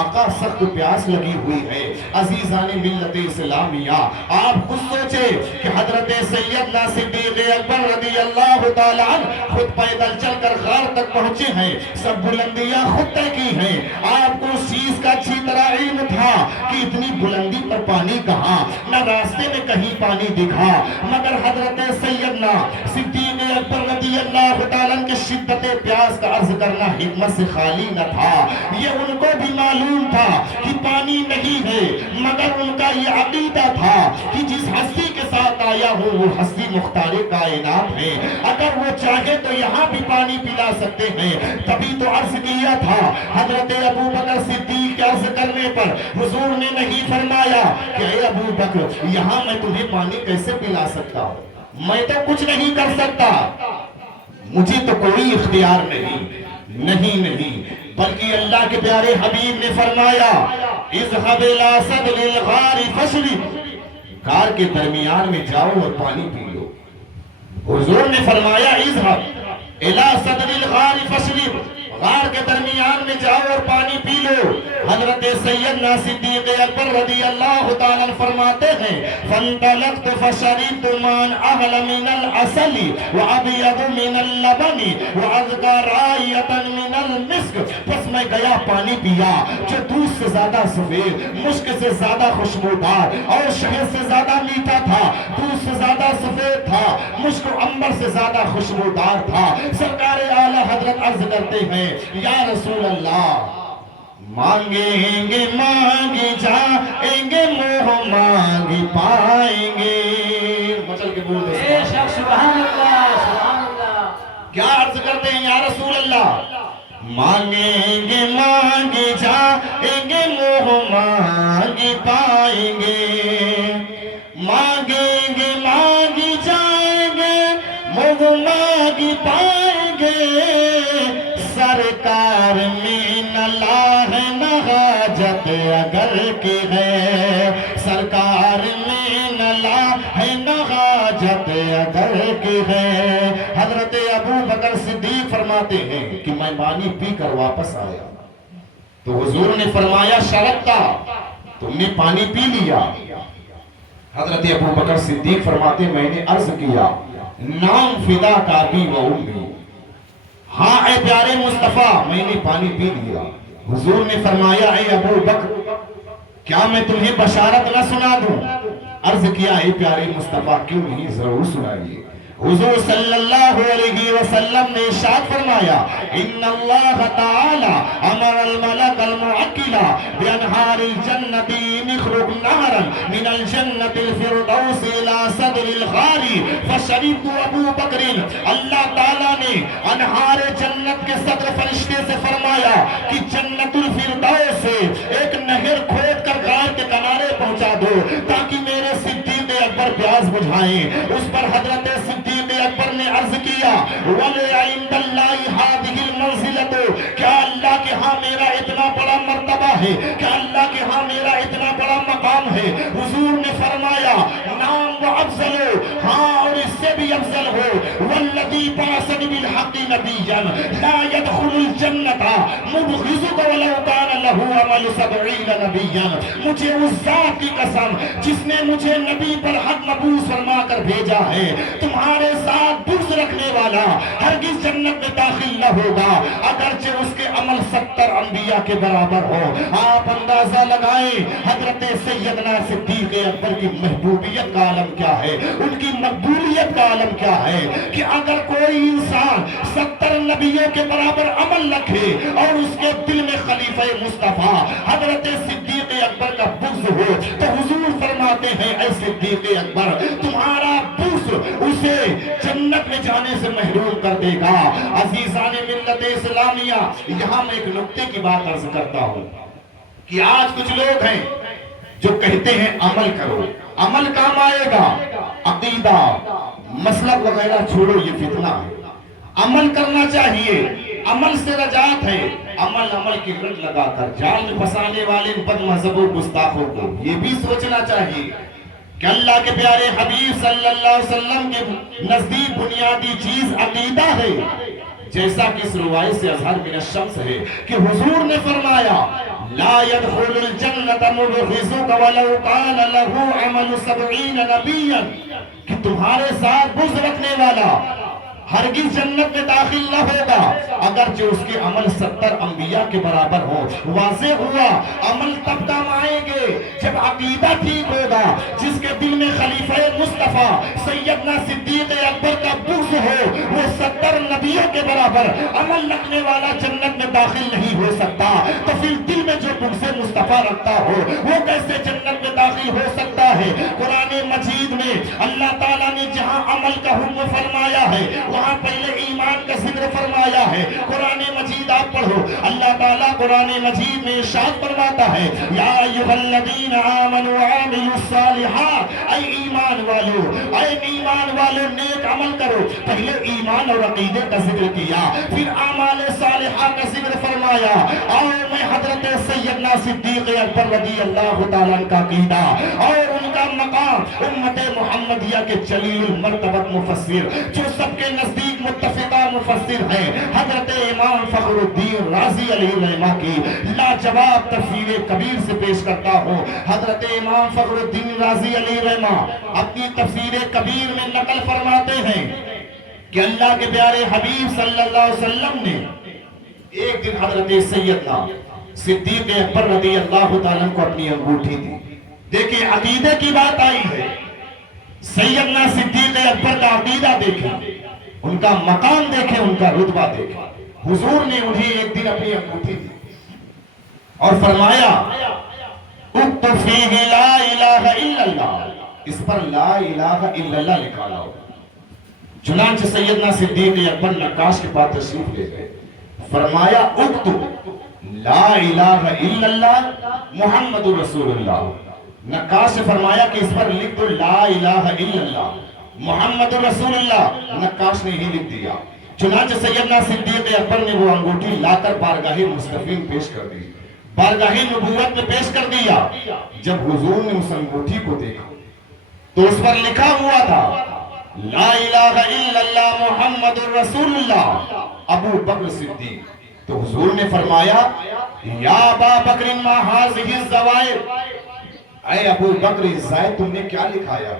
آقا سخت پیاس لگی ہوئی ہے. عزیزان ملت اسلامیہ آپ خود سوچے کہ حضرت سیدنا صدیق اکبر رضی اللہ تعالیٰ خود پیدل چل کر غار تک پہنچے ہیں, سب بلندیاں خود طے کی ہیں. آپ کو اس چیز کا اچھی طرح علم تھا کہ اتنی بلندی پر پانی کہاں, نہ راستے میں کہیں پانی دکھا, مگر حضرت سیدنا صدیق اکبر رضی اللہ تعالیٰ کے شدت پیاس کا عرض کرنا حکمت سے خالی نہ تھا. یہ ان کو بھی معلوم تھا کہ پانی نہیں ہے, مگر ان کا یہ عقیدہ تھا کہ جس ہستی کے ساتھ آیا ہوں وہ ہستی مختار کائنات ہے, اگر وہ چاہے تو یہاں بھی پانی پلا سکتے ہیں. تبھی تو عرض کیا تھا حضرت ابو بکر صدیق کے عرض کرنے پر حضور نے نہیں فرمایا کہ اے ابو بکر یہاں میں تمہیں پانی کیسے پلا سکتا ہوں, میں تو کچھ نہیں کر سکتا, مجھے تو کوئی اختیار نہیں, بلکہ اللہ کے پیارے حبیب نے فرمایا اذهب الى صدر الغار فاشرب, غار کے درمیان میں جاؤ اور پانی پی لو. حضور نے فرمایا اذهب الى صدر الغار فاشرب, غار کے درمیان میں جاؤ اور پانی پی لو. حضرت سیدنا صدیق اکبر رضی اللہ تعالیٰ فرماتے ہیں فانطلقت فشربت من احل من العسل وابيض من اللبن واذكى رائحة من المسك. بس میں گیا پانی پیا جو دودھ سے زیادہ سفید, مشک سے زیادہ خوشبودار اور شہد سے زیادہ میٹھا تھا, دودھ سے زیادہ سفید تھا, مشک و عنبر سے زیادہ خوشبودار تھا. سرکار اعلیٰ حضرت عرض کرتے ہیں یا رسول اللہ مانگیں گے مانگی جائیں گے, منہ مانگی پائیں گے. مچل کے بول دے سبحان اللہ. کیا عرض کرتے ہیں یا رسول اللہ مانگیں گے مانگی جائیں گے, منہ مانگی پائیں گے. مانگیں گے مانگی جائیں گے, منہ مانگی پائیں گے. سرکار میں نہ لاہ نہ حاجت اگر کی ہے، سرکار میں نہ لاہ نہ حاجت اگر کی ہے۔ حضرت ابو بکر صدیق فرماتے ہیں کہ میں پانی پی کر واپس آیا تو حضور نے فرمایا شرط تھا، تم نے پانی پی لیا؟ حضرت ابو بکر صدیق فرماتے میں نے عرض کیا نام فدا کا بھی و امی، ہاں اے پیارے مصطفیٰ میں نے پانی پی لیا۔ حضور نے فرمایا اے ابو بکر کیا میں تمہیں بشارت نہ سنا دوں؟ عرض کیا اے پیارے مصطفیٰ کیوں نہیں، ضرور سنائیے۔ حضور صلی اللہ علیہ وسلم نے ارشاد فرمایا ان اللہ تعالی امر الملک المعقل بانہار الجنت مخرج نہرا من الجنت الفردوس الى صدر الغاری فشربت ابو بکر، اللہ تعالیٰ نے انہار جنت کے صدر فرشتے سے فرمایا کہ جنت الفردوس سے ایک نہر کھود کر غار کے کنارے پہنچا دو تاکہ میرے صدیق اکبر پیاس بجھائیں۔ اس پر حضرت صدیق اکبر نے عرض کیا وَلَعِنْدَ اللَّهِ هَذِهِ الْمَنْزِلَةُ، کیا اللہ کے ہاں میرا اتنا بڑا مرتبہ ہے، کیا اللہ کے ہاں میرا اتنا بڑا مقام ہے؟ حضور نے فرمایا نام و افضل، ہاں اور اس سے بھی افضل ہو، وَالَّذِي بَعَثَنِي بِالْحَقِّ نَبِيًّا لَا يَدْخُلُ الْجَنَّةَ مُبْغِضُكَ وَلَوْ كَانَ لَهُ عَمَلُ 70 نَبِيًّا، مجھے اس ذات کی قسم جس نے مجھے نبی پر حق مبعوث فرما کر بھیجا ہے، تمہارے ساتھ بغض رکھنے والا ہرگز جنت میں داخل نہ ہوگا اگرچہ اس کے عمل 70 انبیاء کے برابر ہو۔ آپ اندازہ لگائیں حضرت سیدنا صدیق اکبر کی محبوبیت کا عالم کیا ہے، ان کی مقبولیت کا عالم کیا ہے کہ اگر کوئی انسان 70 نبیوں کے برابر عمل رکھے اور اس کے دل میں خلیفہ مصطفیٰ حضرت صدیق اکبر کا بغض ہو تو حضور فرماتے ہیں اے صدیق اکبر تمہارا بغض اسے جنت میں جانے سے محروم کر دے گا۔ عزیزان ملت اسلامیہ، یہاں میں ایک نکتے کی بات عرض کرتا ہوں کہ آج کچھ لوگ ہیں جو کہتے ہیں عمل کرو، عمل کام آئے گا، عقیدہ مسلک وغیرہ چھوڑو، یہ فتنہ ہے۔ عمل کرنا چاہیے، عمل سے رجعت ہے، عمل کی رٹ لگا کر جال میں پھنسانے والے بد مذہب و گستاخوں کو یہ بھی سوچنا چاہیے کہ اللہ کے پیارے حبیب صلی اللہ علیہ وسلم کے نزدیک بنیادی چیز عقیدہ ہے، جیسا کہ اس روایت سے اظہر من الشمس ہے کہ حضور نے فرمایا لا يدخل الجنت مبغضک ولو کان له عمل 70 نبیا، کہ تمہارے ساتھ بغض رکھنے والا ہرگز جنت میں داخل نہ ہوگا اگرچہ اس کے عمل 70 انبیاء کے برابر ہو۔ واضح ہوا عمل تب کام آئیں گے جب عقیدہ ٹھیک ہوگا۔ جس کے دل میں خلیفہ مصطفیٰ سیدنا صدیق اکبر کا بغض ہو وہ 70 نبیوں کے برابر عمل رکھنے والا جنت میں داخل نہیں ہو سکتا، تو پھر دل میں جو بغض مصطفیٰ رکھتا ہو وہ کیسے جنت میں داخل ہو سکتا ہے؟ قرآن مجید میں اللہ تعالیٰ نے جہاں عمل کا حکم فرمایا ہے وہاں پہلے ایمان کا ذکر فرمایا ہے۔ قرآن مجید آپ پڑھو، اللہ تعالیٰ قرآن مجید میں ارشاد فرماتا ہے یا ایھا الذین آمنوا وعملوا الصالحات، اے ایمان والو نیک عمل کرو۔ پہلے ایمان اور عقیدے کا ذکر کیا، پھر اعمال صالحہ کا ذکر فرمایا۔ اور میں حضرت سیدنا صدیق اکبر رضی اللہ تعالیٰ عنہ کا عقیدہ اور ان کا مقام امت محمدیہ کے جلیل المرتبت مفسر جو سب کے نزدیک متفقہ مفسر ہیں حضرت امام فخر الدین رازی علیہ الرحمہ کی لاجواب تفسیر کبیر سے پیش کرتا ہوں۔ حضرت امام فخر الدین رازی علیہ الرحمہ اپنی تفسیر کبیر میں نقل فرماتے ہیں کہ اللہ کے پیارے حبیب صلی اللہ علیہ وسلم نے ایک دن حضرت سیدنا صدیق اکبر رضی اللہ تعالیٰ کو اپنی انگوٹھی دی۔ دیکھیں عقیدے کی بات آئی ہے، سیدنا صدیق اکبر کا عقیدہ دیکھیں، ان کا مقام دیکھیں، ان کا رتبہ دیکھیں۔ حضور نے انہیں ایک دن اپنی انگوٹھی دی اور فرمایا اکتب فیہ لا الہ الا اللہ، اس پر لا الہ الا اللہ لکھا لاؤ۔ چنانچہ سیدنا صدیق اکبر نقاش کے پاس تشریف لے گئے، فرمایا اکتب لا الہ الا اللہ محمد رسول اللہ۔ نقاش سے فرمایا کہ اس پر لکھ دو لا الہ الا اللہ محمد رسول اللہ۔ نقاش نے ہی لکھ دیا۔ چنانچہ سیدنا صدیق اکبر نے وہ انگوٹھی لا کر بارگاہ مصطفی میں پیش کر دی، بارگاہ نبوت میں پیش کر دیا۔ جب حضور نے اس انگوٹھی کو دیکھا تو اس پر لکھا ہوا تھا لا الہ الا اللہ محمد رسول اللہ ابو بکر صدیق۔ تو حضور نے فرمایا یا ابا بکر ما هذه الزوائد، اے ابو بکر زائد تم نے کیا لکھایا؟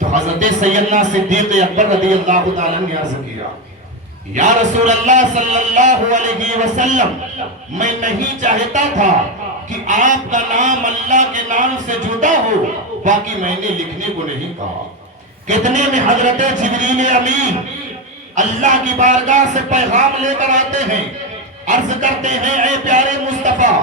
تو حضرت سیدنا صدیق اکبر رضی اللہ تعالیٰ نے عرض کیا یا رسول اللہ صلی اللہ علیہ وسلم، میں نہیں چاہتا تھا کہ آپ کا نام اللہ کے نام سے جدا ہو، باقی میں نے لکھنے کو نہیں کہا۔ کتنے میں حضرت جبریل امین اللہ کی بارگاہ سے پیغام لے کر آتے ہیں، عرض کرتے ہیں اے پیارے مصطفیٰ،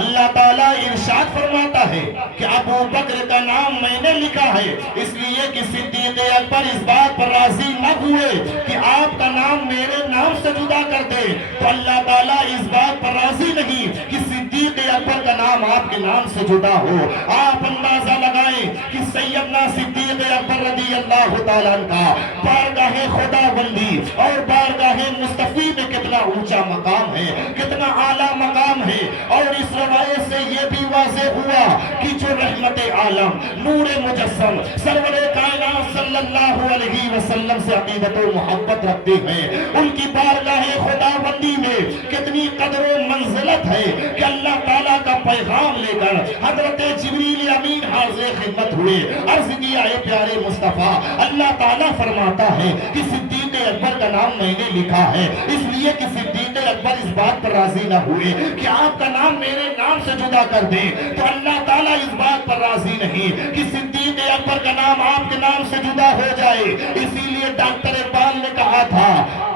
اللہ تعالیٰ ارشاد فرماتا ہے کہ ابو بکر کا نام میں نے لکھا ہے، اس لیے کہ صدیق اکبر اس بات پر راضی نہ ہوئے کہ آپ کا نام میرے نام سے جدا کر دے، تو اللہ تعالیٰ اس بات پر راضی نہیں کہ صدیق اکبر کا نام آپ کے نام سے جدا ہو۔ آپ اندازہ لگائیں کہ سیدنا صدیق اکبر رضی اللہ تعالیٰ عنہ بارگاہ خدا بندی اور بارگاہ مصطفی میں کتنا اونچا مقام ہے، کتنا اعلیٰ مقام ہے۔ اور اس روایت سے یہ بھی واضح ہوا کہ جو رحمت عالم، نور مجسم، سرور کائنات صلی اللہ علیہ وسلم سے عقیدت و محبت رکھتے ہیں، ان کی بارگاہ خدا بندی میں کتنی قدر و منزلت ہے کہ اللہ تعالیٰ کا پیغام لے کر حضرت جبریل امین حاضر خدمت ہوئے، عرض کیا اے پیارے مصطفیٰ، اللہ تعالیٰ فرماتا ہے کہ صدیق اکبر کا نام میں نے لکھا ہے، اس لیے کہ صدیق اکبر اس بات پر راضی نہ ہوئے کہ آپ کا نام میرے نام سے جدا کر دیں، تو اللہ تعالیٰ اس بات پر راضی نہیں کہ صدیق اکبر کا نام آپ کے نام سے جدا ہو جائے۔ اسی لیے ڈاکٹر اقبال نے کہا تھا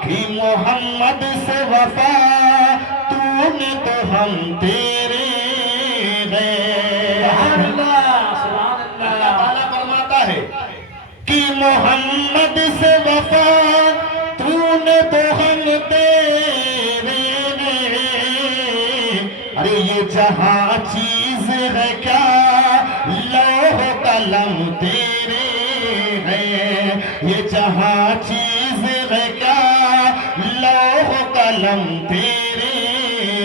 کہ محمد سے وفا تو نے تو ہم تیرے ہیں۔ اللہ تعالیٰ فرماتا ہے کہ محمد سے وفا تو نے تو ہم تیرے ہیں۔ ارے یہ جہاں چیز ہے کیا لوح قلم تیرے ہیں، یہ جہاں چیز ہے کیا لوح قلم تیرے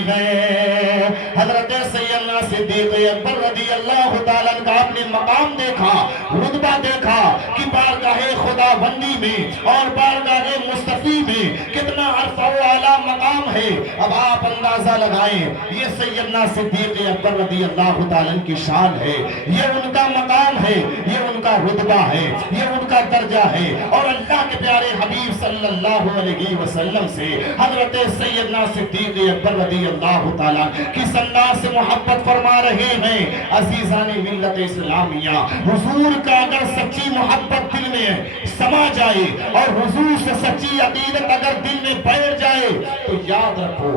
ہیں۔ حضرت سیدنا صدیق اکبر رضی اللہ تعالیٰ عنہ کا آپ نے مقام دیکھا، رتبہ دیکھا کہ بارگاہ خدا بندی میں اور بارگاہ مصطفی میں کتنا عرفہ و اعلیٰ مقام ہے۔ اب آپ اندازہ لگائیں، یہ سیدنا صدیق اکبر رضی اللہ تعالیٰ عنہ کی شان ہے، یہ ان کا مقام ہے، یہ ان کا رتبہ ہے، یہ ان کا درجہ ہے۔ اور اللہ کے پیارے حبیب صلی اللہ علیہ وسلم سے حضرت سیدنا صدیق اکبر رضی اللہ تعالیٰ کس انداز سے محبت فرما رہے ہیں۔ عزیزان ملت اسلامیہ، حضور کا اگر سچی محبت دل میں سما جائے اور حضور سے سچی عقیدت اگر دل میں بیٹھ جائے تو یاد رکھو،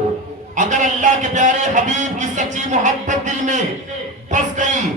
اگر اللہ کے پیارے حبیب کی سچی محبت دل میں بس گئی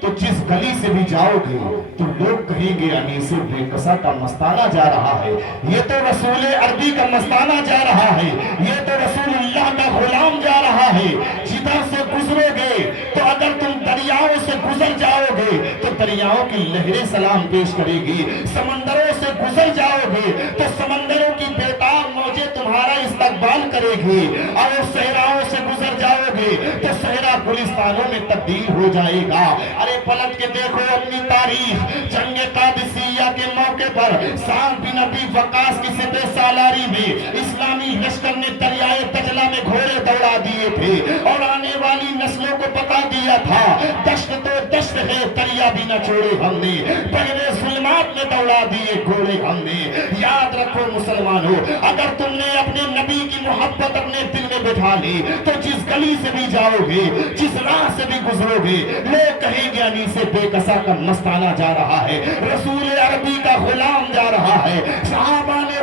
تو جس گلی سے بھی جاؤ گے تو لوگ کہیں گے انیس بے کسا کا مستانہ جا رہا ہے، یہ تو رسول عربی کا مستانہ جا رہا ہے، یہ تو رسول اللہ کا غلام جا رہا ہے۔ جدھر سے گزرو گے تو اگر تم دریاؤں سے گزر جاؤ گے تو دریاؤں کی لہریں سلام پیش کرے گی، سمندروں سے گزر جاؤ گے تو سمندروں کی بیتاب موجیں تمہارا استقبال کرے گی، اور صحراؤں سے گزر جاؤ گے تو صحرا گلستانوں میں تبدیل ہو جائے گا۔ ارے پلٹ کے دیکھو اپنی تاریخ، جنگ قادسیہ کے موقع پر سعد بن ابی وقاص کی سپہ سالاری میں اسلامی لشکر نے دریائے دجلہ میں گھوڑے دوڑا دیے تھے اور آنے والی نسلوں کو بتا دیا تھا دشت تو دشت ہے، دریا بھی نہ چھوڑے ہم نے، پہلے ظلمات میں دوڑا دیے گھوڑے ہم نے۔ یاد رکھو مسلمانوں، اگر تم نے اپنے نبی کی محبت اپنے دل میں بٹھا لی تو جس گلی سے بھی جاؤ گے، جس راہ سے بھی گزرو گے، لوگ کہیں گے انیس بے کسا کا مستانہ جا رہا ہے، رسول عربی کا غلام جا رہا ہے۔ صحابہ نے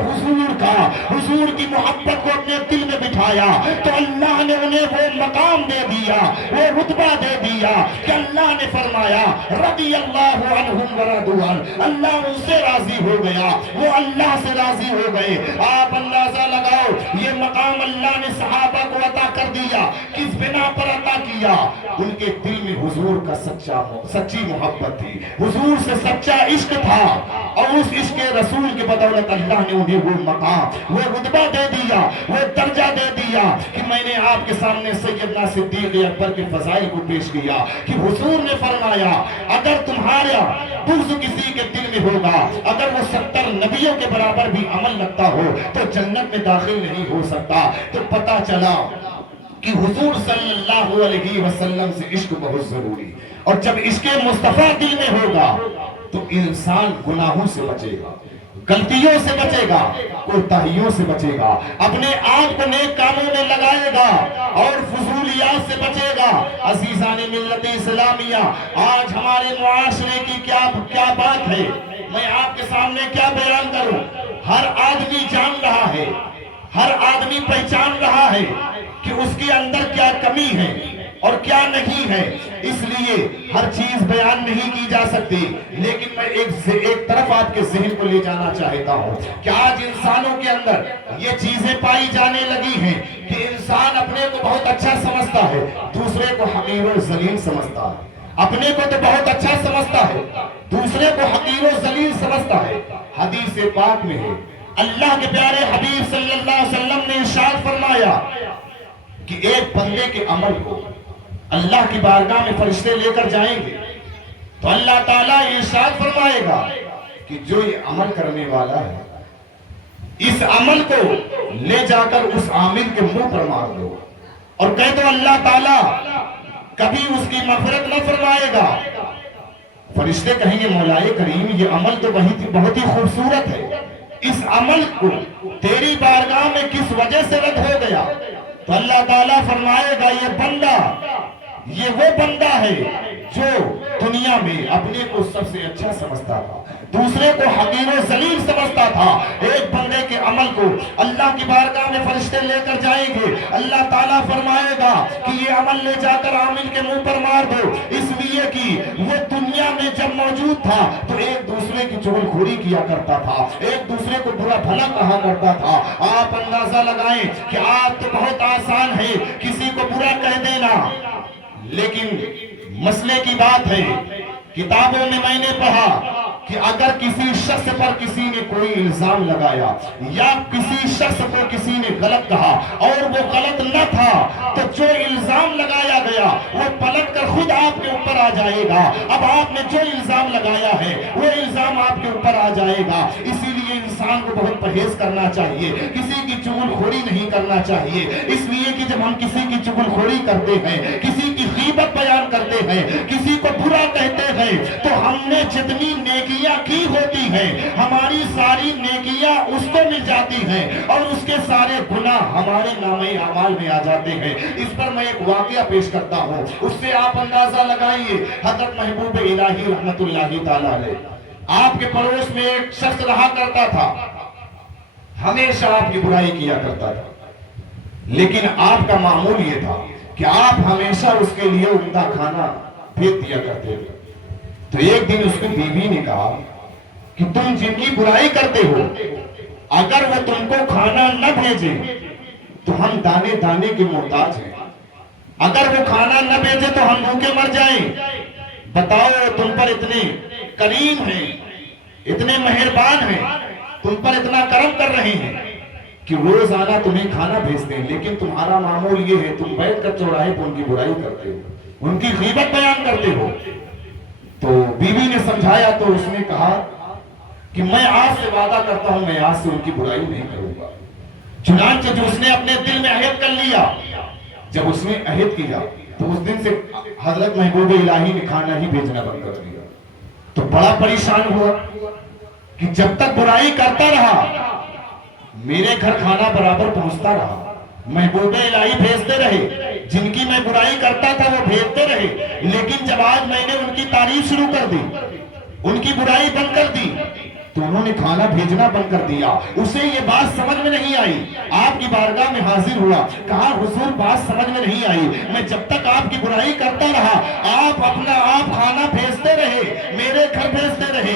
حضور کی محبت کو اپنے دل میں بٹھایا تو اللہ نے انہیں وہ مقام دے دیا، وہ رتبہ دے دیا کہ اللہ نے فرمایا رضی اللہ عنہم ورضوا عنہ، اللہ ان سے راضی ہو گیا، وہ اللہ سے راضی ہو گئے۔ آپ اندازہ لگاؤ، یہ مقام اللہ نے صحابہ کو عطا کر دیا؟ کس بنا پر عطا کیا؟ ان کے دل میں حضور کا سچی محبت تھی، حضور سے سچا عشق تھا، اور اس عشق رسول کے بدولت اللہ نے انہیں وہ مقام، وہ رتبہ دے دیا، وہ درجہ دے دیا کہ میں نے آپ کے سامنے سیدنا صدیق اکبر کے فضائل کو پیش کیا کہ حضور نے فرمایا اگر تمہارا بغض کسی کے دل میں ہوگا، اگر وہ 70 نبیوں کے برابر بھی عمل رکھتا ہو تو جنت میں داخل نہیں ہو سکتا۔ تو پتہ چلا کہ حضور صلی اللہ علیہ وسلم سے عشق بہت ضروری، اور جب عشق مصطفیٰ دل میں ہوگا تو انسان گناہوں سے بچے گا، غلطیوں سے بچے گا، کوتاہیوں سے بچے گا، اپنے آپ کو نیک کاموں میں لگائے گا اور فضولیات سے بچے گا۔ عزیزان ملت اسلامیہ، آج ہمارے معاشرے کی کیا بات ہے، میں آپ کے سامنے کیا بیان کروں؟ ہر آدمی جان رہا ہے، ہر آدمی پہچان رہا ہے کہ اس کے اندر کیا کمی ہے اور کیا نہیں ہے، اس لیے ہر چیز بیان نہیں کی جا سکتی، لیکن میں ایک طرف آپ کے ذہن کو لے جانا چاہتا ہوں کہ آج انسانوں کے اندر یہ چیزیں پائی جانے لگی ہیں کہ انسان اپنے کو بہت اچھا سمجھتا ہے، دوسرے کو حقیر و ذلیل سمجھتا ہے، اپنے کو تو بہت اچھا سمجھتا ہے، دوسرے کو حقیر و ذلیل سمجھتا ہے۔ حدیث پاک میں ہے، اللہ کے پیارے حبیب صلی اللہ علیہ وسلم نے ارشاد فرمایا کہ ایک بندے کے عمل کو اللہ کی بارگاہ میں فرشتے لے کر جائیں گے تو اللہ تعالیٰ ارشاد فرمائے گا کہ جو یہ عمل کرنے والا ہے اس عمل کو لے جا کر اس عامل کے منہ پر مار دو، اور کہہ دو اللہ تعالیٰ کبھی اس کی مغفرت نہ فرمائے گا۔ فرشتے کہیں گے مولا کریم یہ عمل تو بہت ہی خوبصورت ہے، اس عمل کو تیری بارگاہ میں کس وجہ سے رد ہو گیا؟ تو اللہ تعالیٰ فرمائے گا یہ وہ بندہ ہے جو دنیا میں اپنے کو سب سے اچھا سمجھتا تھا، دوسرے کو حقیر و ذلیل سمجھتا تھا۔ ایک بندے کے عمل کو اللہ کی بارگاہ میں فرشتے لے کر جائیں گے، اللہ تعالیٰ فرمائے گا کہ یہ عمل لے جا کر عامل کے منہ پر مار دو، اس لیے کہ وہ دنیا میں جب موجود تھا تو ایک دوسرے کی چغل خوری کیا کرتا تھا، ایک دوسرے کو برا بھلا کہا کرتا تھا۔ آپ اندازہ لگائیں کہ آج تو بہت آسان ہے کسی کو برا کہہ دینا، لیکن مسئلے کی بات ہے، کتابوں میں میں نے پڑھا کہ اگر کسی شخص پر کسی نے کوئی الزام لگایا یا کسی شخص کو کسی نے غلط کہا اور وہ غلط نہ تھا تو جو الزام لگایا گیا وہ پلٹ کر خود آپ کے اوپر آ جائے گا۔ اب آپ نے جو الزام لگایا ہے وہ الزام آپ کے اوپر آ جائے گا۔ اسی لیے انسان کو بہت پرہیز کرنا چاہیے، کسی کی چغل خوری نہیں کرنا چاہیے، اس لیے کہ جب ہم کسی کی چغل خوری کرتے ہیں، کسی کی غیبت بیان کرتے ہیں، کسی کو برا کہتے ہیں تو ہم نے جتنی نیکیاں کی ہوتی ہیں ہماری ساری نیکیاں اس کو مل جاتی ہیں اور اس کے سارے گناہ ہمارے نامہ اعمال میں آ جاتے ہیں۔ اس پر میں ایک واقعہ پیش کرتا ہوں، اس سے آپ اندازہ لگائیے۔ حضرت محبوب الہی رحمت اللہ تعالی علیہ، آپ کے پڑوس میں ایک شخص رہا کرتا تھا، ہمیشہ آپ کی برائی کیا کرتا تھا، لیکن آپ کا معمول یہ تھا کہ آپ ہمیشہ اس کے لیے عمدہ کھانا بھیج دیا کرتے تھے۔ تو ایک دن اس کی بیوی نے کہا کہ تم جن کی برائی کرتے ہو اگر وہ تم کو کھانا نہ بھیجے تو ہم دانے دانے کے محتاج ہیں، اگر وہ کھانا نہ بھیجے تو ہم بھوکے مر جائیں۔ بتاؤ تم پر اتنے کریم ہیں، اتنے مہربان ہیں، تم پر اتنا کرم کر رہے ہیں کہ روزانہ تمہیں کھانا بھیجتے ہیں، لیکن تمہارا معمول یہ ہے تم بیٹھ کر چوراہے پر ان کی برائی کرتے ہو، ان کی غیبت بیان کرتے ہو۔ تو بیوی نے سمجھایا تو اس نے کہا کہ میں آج سے وعدہ کرتا ہوں میں آج سے ان کی برائی نہیں کروں گا۔ چنانچہ جو اس نے اپنے دل میں عہد کر لیا، جب اس نے عہد کیا تو اس دن سے حضرت محبوب الہی نے کھانا ہی بھیجنا بند کر دیا۔ تو بڑا پریشان ہوا کہ جب تک برائی کرتا رہا میرے گھر کھانا برابر پہنچتا رہا، محبوب الہی بھیجتے رہے، جن کی میں برائی کرتا تھا وہ بھیجتے رہے، لیکن جب آج میں نے ان کی تعریف شروع کر دی، ان کی برائی بند کر دی تو انہوں نے کھانا بھیجنا بند کر دیا. اسے یہ بات سمجھ میں نہیں آئی. آپ کی بارگاہ میں حاضر ہوا, کہا حضور بات سمجھ میں نہیں آئی, میں جب تک آپ کی برائی کرتا رہا, آپ کھانا بھیجتے رہے, میرے گھر بھیجتے رہے,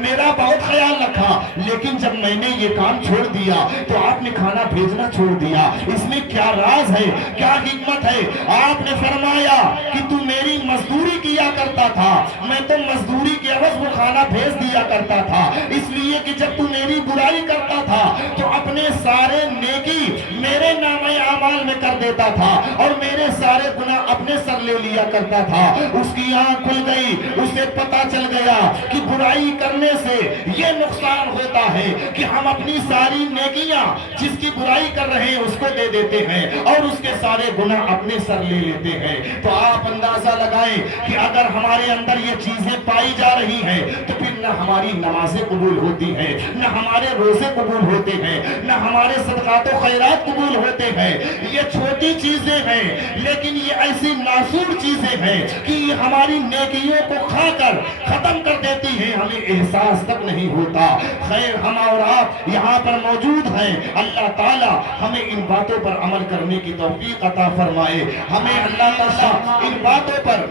میرا بہت خیال رکھا, لیکن جب میں نے یہ کام چھوڑ دیا تو آپ نے کھانا بھیجنا چھوڑ دیا. اس میں کیا راز ہے, کیا حکمت ہے؟ آپ نے فرمایا کہ تو میری مزدوری کیا کرتا تھا, میں تو مزدوری کے عوض وہ کھانا بھیج دیا کرتا تھا, اس لیے کہ جب تو میری برائی کرتا تھا تو اپنے سارے نیکی میرے نامہ اعمال میں کر دیتا تھا اور میرے سارے گناہ اپنے سر لے لیا کرتا تھا. اس کی آنکھ کھل گئی, اسے پتا چل گیا کہ برائی کرنے سے یہ نقصان ہوتا ہے کہ ہم اپنی ساری نیکیاں جس کی برائی کر رہے ہیں اس کو دے دیتے ہیں اور اس کے سارے گناہ اپنے سر لے لیتے ہیں. تو آپ اندازہ لگائیں کہ اگر ہمارے اندر یہ چیزیں پائی جا رہی ہیں تو پھر نہ ہماری نمازیں قبول ہوتی ہیں, نہ ہمارے روزے قبول ہوتے ہیں, نہ ہمارے صدقات و خیرات قبول ہوتے ہیں. یہ چھوٹی چیزیں ہیں لیکن یہ ایسی ناسور چیزیں ہیں کہ یہ ہماری نیکیوں کو کھا کر ختم کر دیتی ہیں, ہمیں احساس تک نہیں ہوتا. خیر ہم اور آپ یہاں پر موجود ہیں, اللہ تعالی ہمیں ان باتوں پر عمل کرنے کی توفیق عطا فرمائے, ہمیں اللہ تعالی ان باتوں پر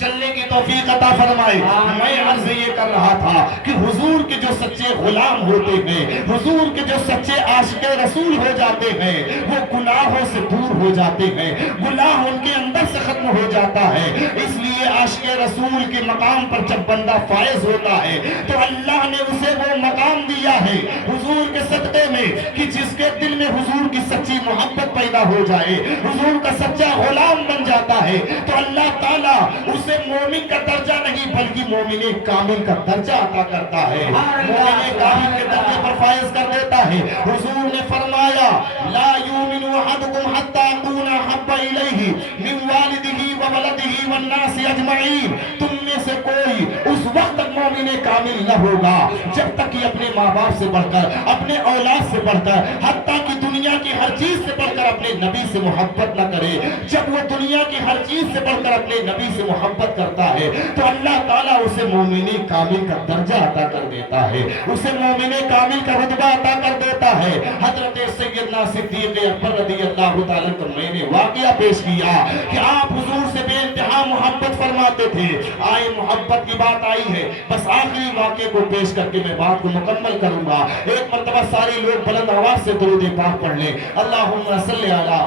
چلنے کی توفیق عطا فرمائے. میں عرض یہ کر رہا تھا کہ حضور کے جو سچے غلام ہوتے ہیں, حضور کے جو سچے عاشق رسول ہو جاتے ہیں, وہ گناہوں سے دور ہو جاتے ہیں, گناہ ان کے اندر سے ختم ہو جاتا ہے. اس لیے عاشق رسول کے مقام پر جب بندہ فائز ہوتا ہے تو اللہ نے اسے وہ مقام دیا ہے حضور کے صدقے میں کہ جس کے دل میں حضور کی سچی محبت پیدا ہو جائے, حضور کا سچا غلام بن جاتا ہے, تو اللہ تعالیٰ اسے مومن کا درجہ نہیں بلکہ مومن کامل کا درجہ عطا کرتا ہے, مومن کامل کے درجے پر فائز کر دیتا ہے. حضور نے فرمایا لا یؤمن احدکم حتی اکون احب الیہ من والدہ وولدہ والناس اجمعین, تم میں سے کوئی اس وقت تک مومن کامل نہ ہوگا جب تک کہ اپنے ماں باپ سے بڑھ کر, اپنے اولاد سے بڑھ کر, حتیٰ کہ دنیا کی ہر چیز سے بڑھ کر اپنے نبی سے محبت نہ کرے. جب وہ دنیا کی ہر چیز سے بڑھ کر اپنے نبی سے محبت کرتا ہے تو اللہ تعالیٰ اسے مومن کامل کا درجہ عطا کر دیتا ہے, اسے مومن کامل کا رتبہ عطا کر دیتا ہے. حضرت سیدنا صدیق اکبر رضی اللہ تعالیٰ عنہ میں نے واقعہ پیش کیا کہ آپ حضور سے بے انتہا محبت فرماتے تھے. آئے محبت کی بات آئی ہے, بس آخری واقعے کو پیش کر کے میں بات کو مکمل کروں گا. ایک مرتبہ سارے لوگ بلند آواز سے درود پاک پڑھ لیں. اللہم صلی علی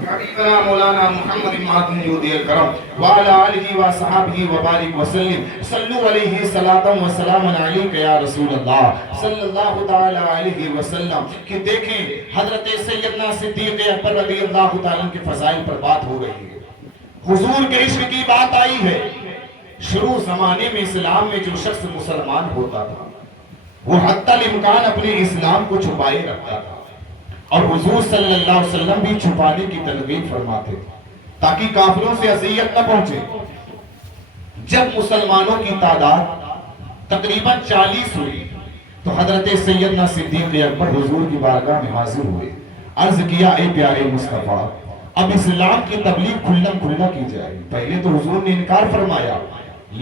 حبیبنا مولانا محمد معظم جودی الکرم وعلی آلہ وصحابہ وبارک وسلم. صلو علیہ صلاۃ و سلام علیک یا رسول اللہ صلی اللہ تعالی علیہ وسلم. کہ دیکھیں حضرت سیدنا صدیق اکبر رضی اللہ تعالیٰ کے فضائل پر بات ہو رہی ہے, حضور کے عشق کی بات آئی ہے. شروع زمانے میں اسلام میں جو شخص مسلمان ہوتا تھا وہ حتی الامکان اپنے اسلام کو چھپائے رکھتا تھا, اور حضور صلی اللہ علیہ وسلم بھی چھپانے کی تلقین فرماتے تھے تاکہ کافروں سے اذیت نہ پہنچے. جب مسلمانوں کی تعداد تقریباً 40 ہوئی تو حضرت سیدنا صدیق اکبر حضور کی بارگاہ میں حاضر ہوئے. عرض کیا اے پیارے مصطفیٰ, اب اسلام کی تبلیغ کھلم کھلا کی جائے. پہلے تو حضور نے انکار فرمایا,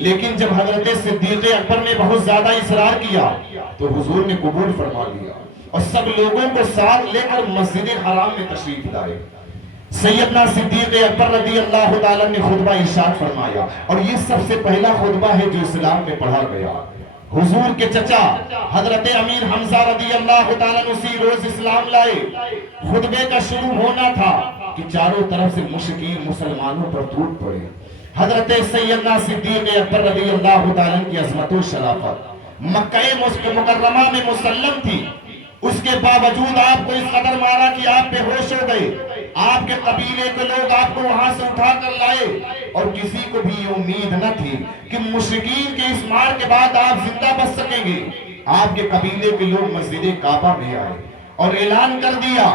لیکن جب حضرت صدیق اکبر نے بہت زیادہ اصرار کیا تو حضور نے قبول فرما لیا اور سب لوگوں کو ساتھ لے کر مسجد حرام میں تشریف لائے. سیدنا صدیق اکبر رضی اللہ تعالیٰ نے خطبہ ارشاد فرمایا, اور یہ سب سے پہلا خطبہ ہے جو اسلام میں پڑھا گیا. حضور کے چچا حضرت امیر حمزہ رضی اللہ تعالیٰ اسی روز اسلام لائے. خطبے کا شروع ہونا تھا کہ چاروں طرف سے مشرکین مسلمانوں پر ٹوٹ پڑے. حضرت سیدنا صدیق اکبر رضی اللہ تعالیٰ کی عظمت و شرافت مکہ مکرمہ میں مسلم تھی, اس کے باوجود آپ کو اس قدر مارا کہ آپ بے ہوش ہو گئے. آپ کے قبیلے کے لوگ آپ کو وہاں سے اٹھا کر لائے اور کسی کو بھی یہ امید نہ تھی کہ مشرکین کے اس مار کے بعد آپ زندہ بچ سکیں گے. آپ کے قبیلے کے لوگ مسجد کعبہ میں آئے اور اعلان کر دیا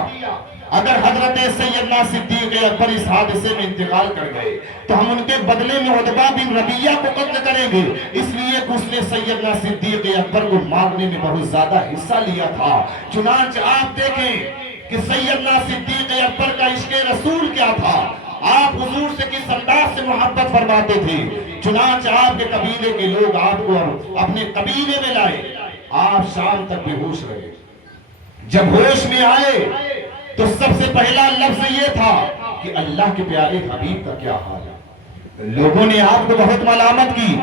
اگر حضرت سیدنا صدیق اکبر اس حادثے میں انتقال کر گئے تو ہم ان کے بدلے میں عتبہ بن ربیعہ کو قتل کریں گے. اس لیے کہ اس نے سیدنا صدیق اکبر کو مارنے میں بہت زیادہ حصہ لیا تھا. چنانچہ آپ دیکھیں کہ سیدنا صدیق اکبر کا عشق رسول کیا تھا. آپ حضور سے کس انداز سے محبت فرماتے تھے، چنانچہ آپ کے قبیلے کے لوگ آپ کو اپنے قبیلے میں لائے، آپ شام تک بے ہوش رہے۔ جب ہوش میں آئے تو سب سے پہلا لفظ یہ تھا کہ اللہ کے پیارے حبیب کا کیا حال ہے۔ لوگوں نے آپ کو بہت ملامت کی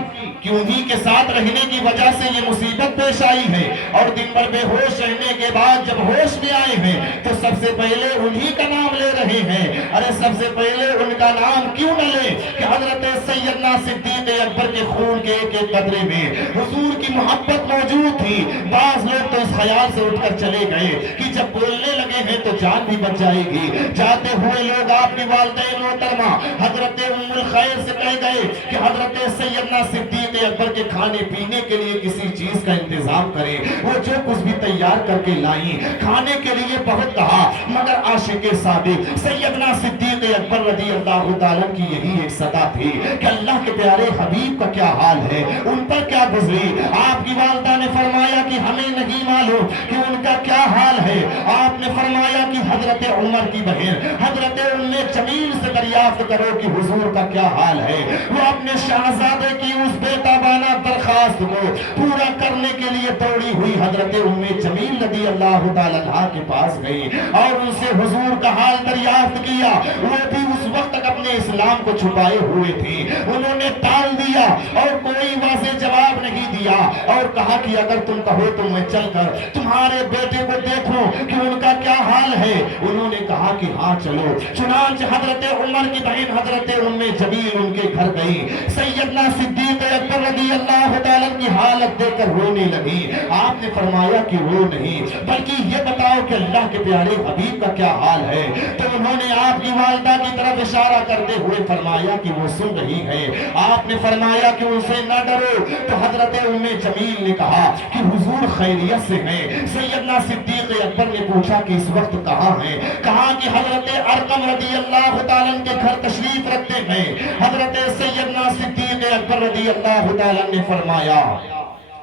کہ انہی کے ساتھ رہنے کی وجہ سے یہ مصیبت پیش آئی ہے، اور دن بھر بے ہوش رہنے کے بعد جب ہوش میں آئے ہیں تو سب سے پہلے انہی کا نام لے رہے ہیں۔ ارے سب سے پہلے ان کا نام کیوں نہ لیں کہ حضرت سیدنا صدیق اکبر کے خون کے ایک ایک قطرے میں حضور کی محبت موجود تھی۔ بعض لوگ تو اس خیال سے اٹھ کر چلے گئے کہ جب بولنے لگے ہیں تو جان بھی بچ جائے گی۔ جاتے ہوئے لوگ آپ کی والدین محترمہ حضرت ام الخیر سے کہہ گئے کہ حضرت سیدنا صدیق اکبر کے کھانے پینے کے لیے کسی چیز کا انتظام کریں۔ وہ جو کچھ بھی تیار کر کے لائیں، کھانے کے لیے بہت کہا، مگر عاشق صادق سیدنا صدیق اکبر رضی اللہ تعالیٰ کی یہی ایک صدا تھی کہ اللہ کے پیارے حبیب کا کیا حال ہے، ان پر کیا گزری۔ آپ کی والدہ نے فرمایا کہ ہمیں نہیں معلوم کہ ان کا کیا حال ہے۔ آپ نے فرمایا کہ حضرت عمر کی بہن حضرت ام جمیل سے دریافت کرو کہ حضور کا کیا حال ہے۔ وہ اپنے شہزادے کی اس بیتابانہ درخواست کو پورا کرنے کے لیے دوڑی ہوئی حضرت ام جمیل رضی اللہ تعالیٰ عنہا کے پاس گئی اور ان سے حضور کا حال دریافت کیا۔ وہ بھی اس وقت تک اپنے اسلام کو چھپائے ہوئے تھے، انہوں نے ٹال دیا اور کوئی واضح جواب نہیں دیا، اور کہا کہ اگر تم کہو تو میں چل کر تمہارے بیٹے کو دیکھوں کہ ان کا کیا حال ہے۔ انہوں نے کہا کہ ہاں چلو۔ چنانچہ حضرت عمر کی بہن حضرت ام جمیل ان کے گھر گئی۔ سیدنا صدیق اکبر رضی اللہ تعالیٰ کی حالت دیکھ کر رونے لگی۔ آپ نے فرمایا کہ رو نہیں، بلکہ یہ بتاؤ کہ اللہ کے پیارے حبیب کا کیا حال ہے۔ تو انہوں نے آپ کی والدہ کی طرف اشارہ کرتے ہوئے فرمایا کہ وہ سن رہی ہے۔ آپ نے فرمایا کہ ان سے نہ ڈرو۔ تو حضرت ام جمیل نے کہا کہ حضور خیریت سے ہیں۔ سیدنا صدیق اکبر نے پوچھا کہ اس وقت کہاں ہیں؟ کہا کہ حضرت ارقم رضی اللہ تعالیٰ کے گھر تشریف رکھتے ہیں۔ حضرت سیدنا صدیق اکبر رضی اللہ تعالیٰ نے فرمایا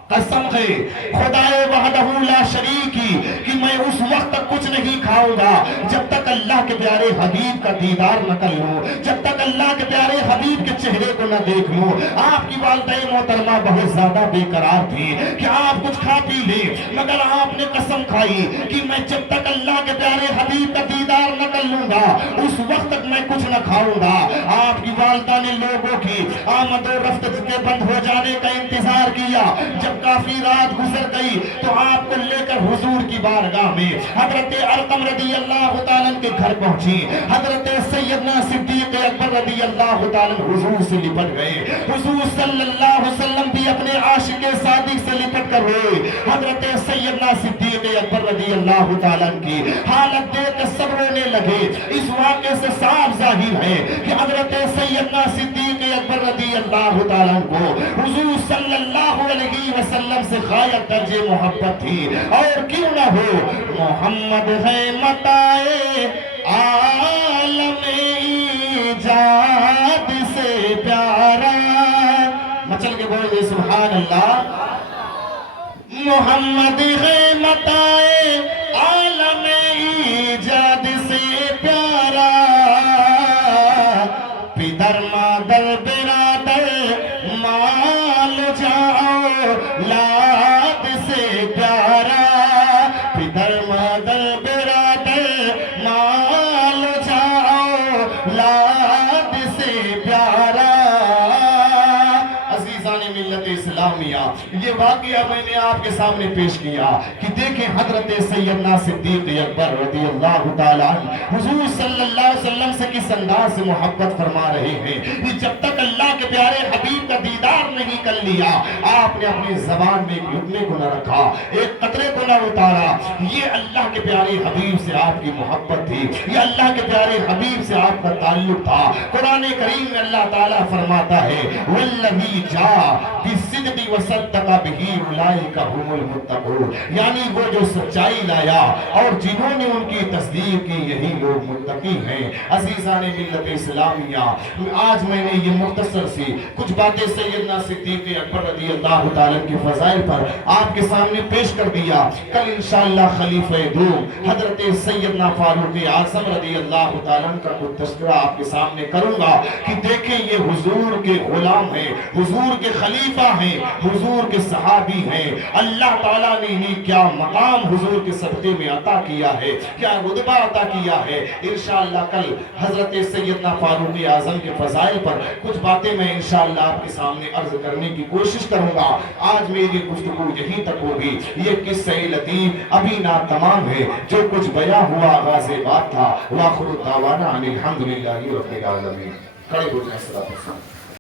قسم ہے خدائے وحدہ لا شریک کی کہ میں اس وقت تک کچھ نہیں کھاؤں گا جب تک اللہ کے پیارے حبیب کا دیدار نہ کر لوں، جب تک اللہ کے پیارے حبیب کے چہرے کو نہ دیکھ لوں۔ آپ کی والدہ محترمہ بہت زیادہ بے قرار تھی کہ آپ کچھ کھا پی لیں، مگر آپ نے قسم کھائی کہ میں جب تک اللہ کے پیارے حبیب کا دیدار نہ کر لوں گا اس وقت تک میں کچھ نہ کھاؤں گا۔ آپ کی والدہ نے لوگوں کی آمد و رفت کے بند ہو جانے کا انتظار کیا۔ جب کافی رات گزر گئی تو آپ کو لے کر حضور کی بارگاہ میں حضرت ارقم رضی اللہ تعالیٰ کے گھر پہنچی۔ حضرت سیدنا صدیق اکبر رضی اللہ تعالیٰ حضور سے لپٹ گئے۔ حضور صلی اللہ علیہ وسلم بھی اپنے عاشق صادق سے لپٹ کر ہوئے۔ حضرت سیدنا صدیق اکبر رضی اللہ تعالیٰ کی حالت دیکھ کر سب رونے لگے۔ اس واقعے سے صاف ظاہر ہے کہ حضرت سیدنا صدیق اکبر رضی اللہ تعالیٰ کو حضور صلی اللہ علیہ وسلم سے غایت درجے محبت تھی، اور کیوں نہ ہو، محمد ہے متاع عالم ایجاد سے پیارا، مچل کے بول دے سبحان اللہ۔ محمد ہے متاع عالم ایجاد سے پیارا، پدر مادر برادر مال جاؤ لاد سے پیارا، پدر مادر برادر مال جاؤ لاد سے پیارا۔ عزیزان ملت اسلامیہ، یہ واقعہ میں نے آپ کے سامنے پیش کیا کہ دیکھیں حضرت سیدنا صدیق اکبر رضی اللہ تعالیٰ حضور صلی اللہ علیہ وسلم سے کس انداز سے محبت فرما رہے ہیں کہ جب تک اللہ کے پیارے حبیب کا دیدار نہیں کر لیا آپ نے اپنی زبان میں ایک لقمے کو نہ رکھا، ایک قطرے کو نہ اتارا۔ یہ اللہ کے پیارے حبیب سے آپ کی محبت تھی، یہ اللہ کے پیارے حبیب سے آپ کا تعلق تھا۔ قرآن کریم میں اللہ تعالیٰ فرماتا ہے والذی جاء بالصدق وصدق به اولئک هم المتقون، یعنی وہ جو سچائی لایا اور جنہوں نے ان کی تصدیق کی یہی لوگ متقی ہیں۔ عزیزان ملت اسلامیہ، آج میں نے یہ مختصر سی کچھ باتیں سیدنا صدیق اکبر رضی اللہ تعالیٰ کے فضائل پر آپ کے سامنے پیش کر دیا کل انشاءاللہ خلیفہ دوم حضرت سیدنا فاروق اعظم رضی اللہ تعالیٰ عنہ کا کچھ تذکرہ آپ کے سامنے کروں گا کہ دیکھیں یہ حضور کے غلام ہیں، حضور کے خلیفہ ہیں، حضور کے صحابی ہیں، اللہ تعالیٰ نے انہیں کیا مقام حضور کے صدقے میں عطا کیا ہے، کیا رتبہ عطا کیا ہے۔ انشاءاللہ کل حضرت سیدنا فاروق اعظم کے فضائل پر کچھ باتیں میں انشاءاللہ آپ کے سامنے عرض کرنے کی کوشش کروں گا۔ آج میری گفتگو یہیں تک ہوگی، یہ قصہ لطیف ابھی نہ تمام ہے، جو کچھ بیان ہوا آغاز بات تھا۔ وآخر دعوانا ان الحمدللہ رب العالمین۔ کھڑے ہو جائیں صلاۃ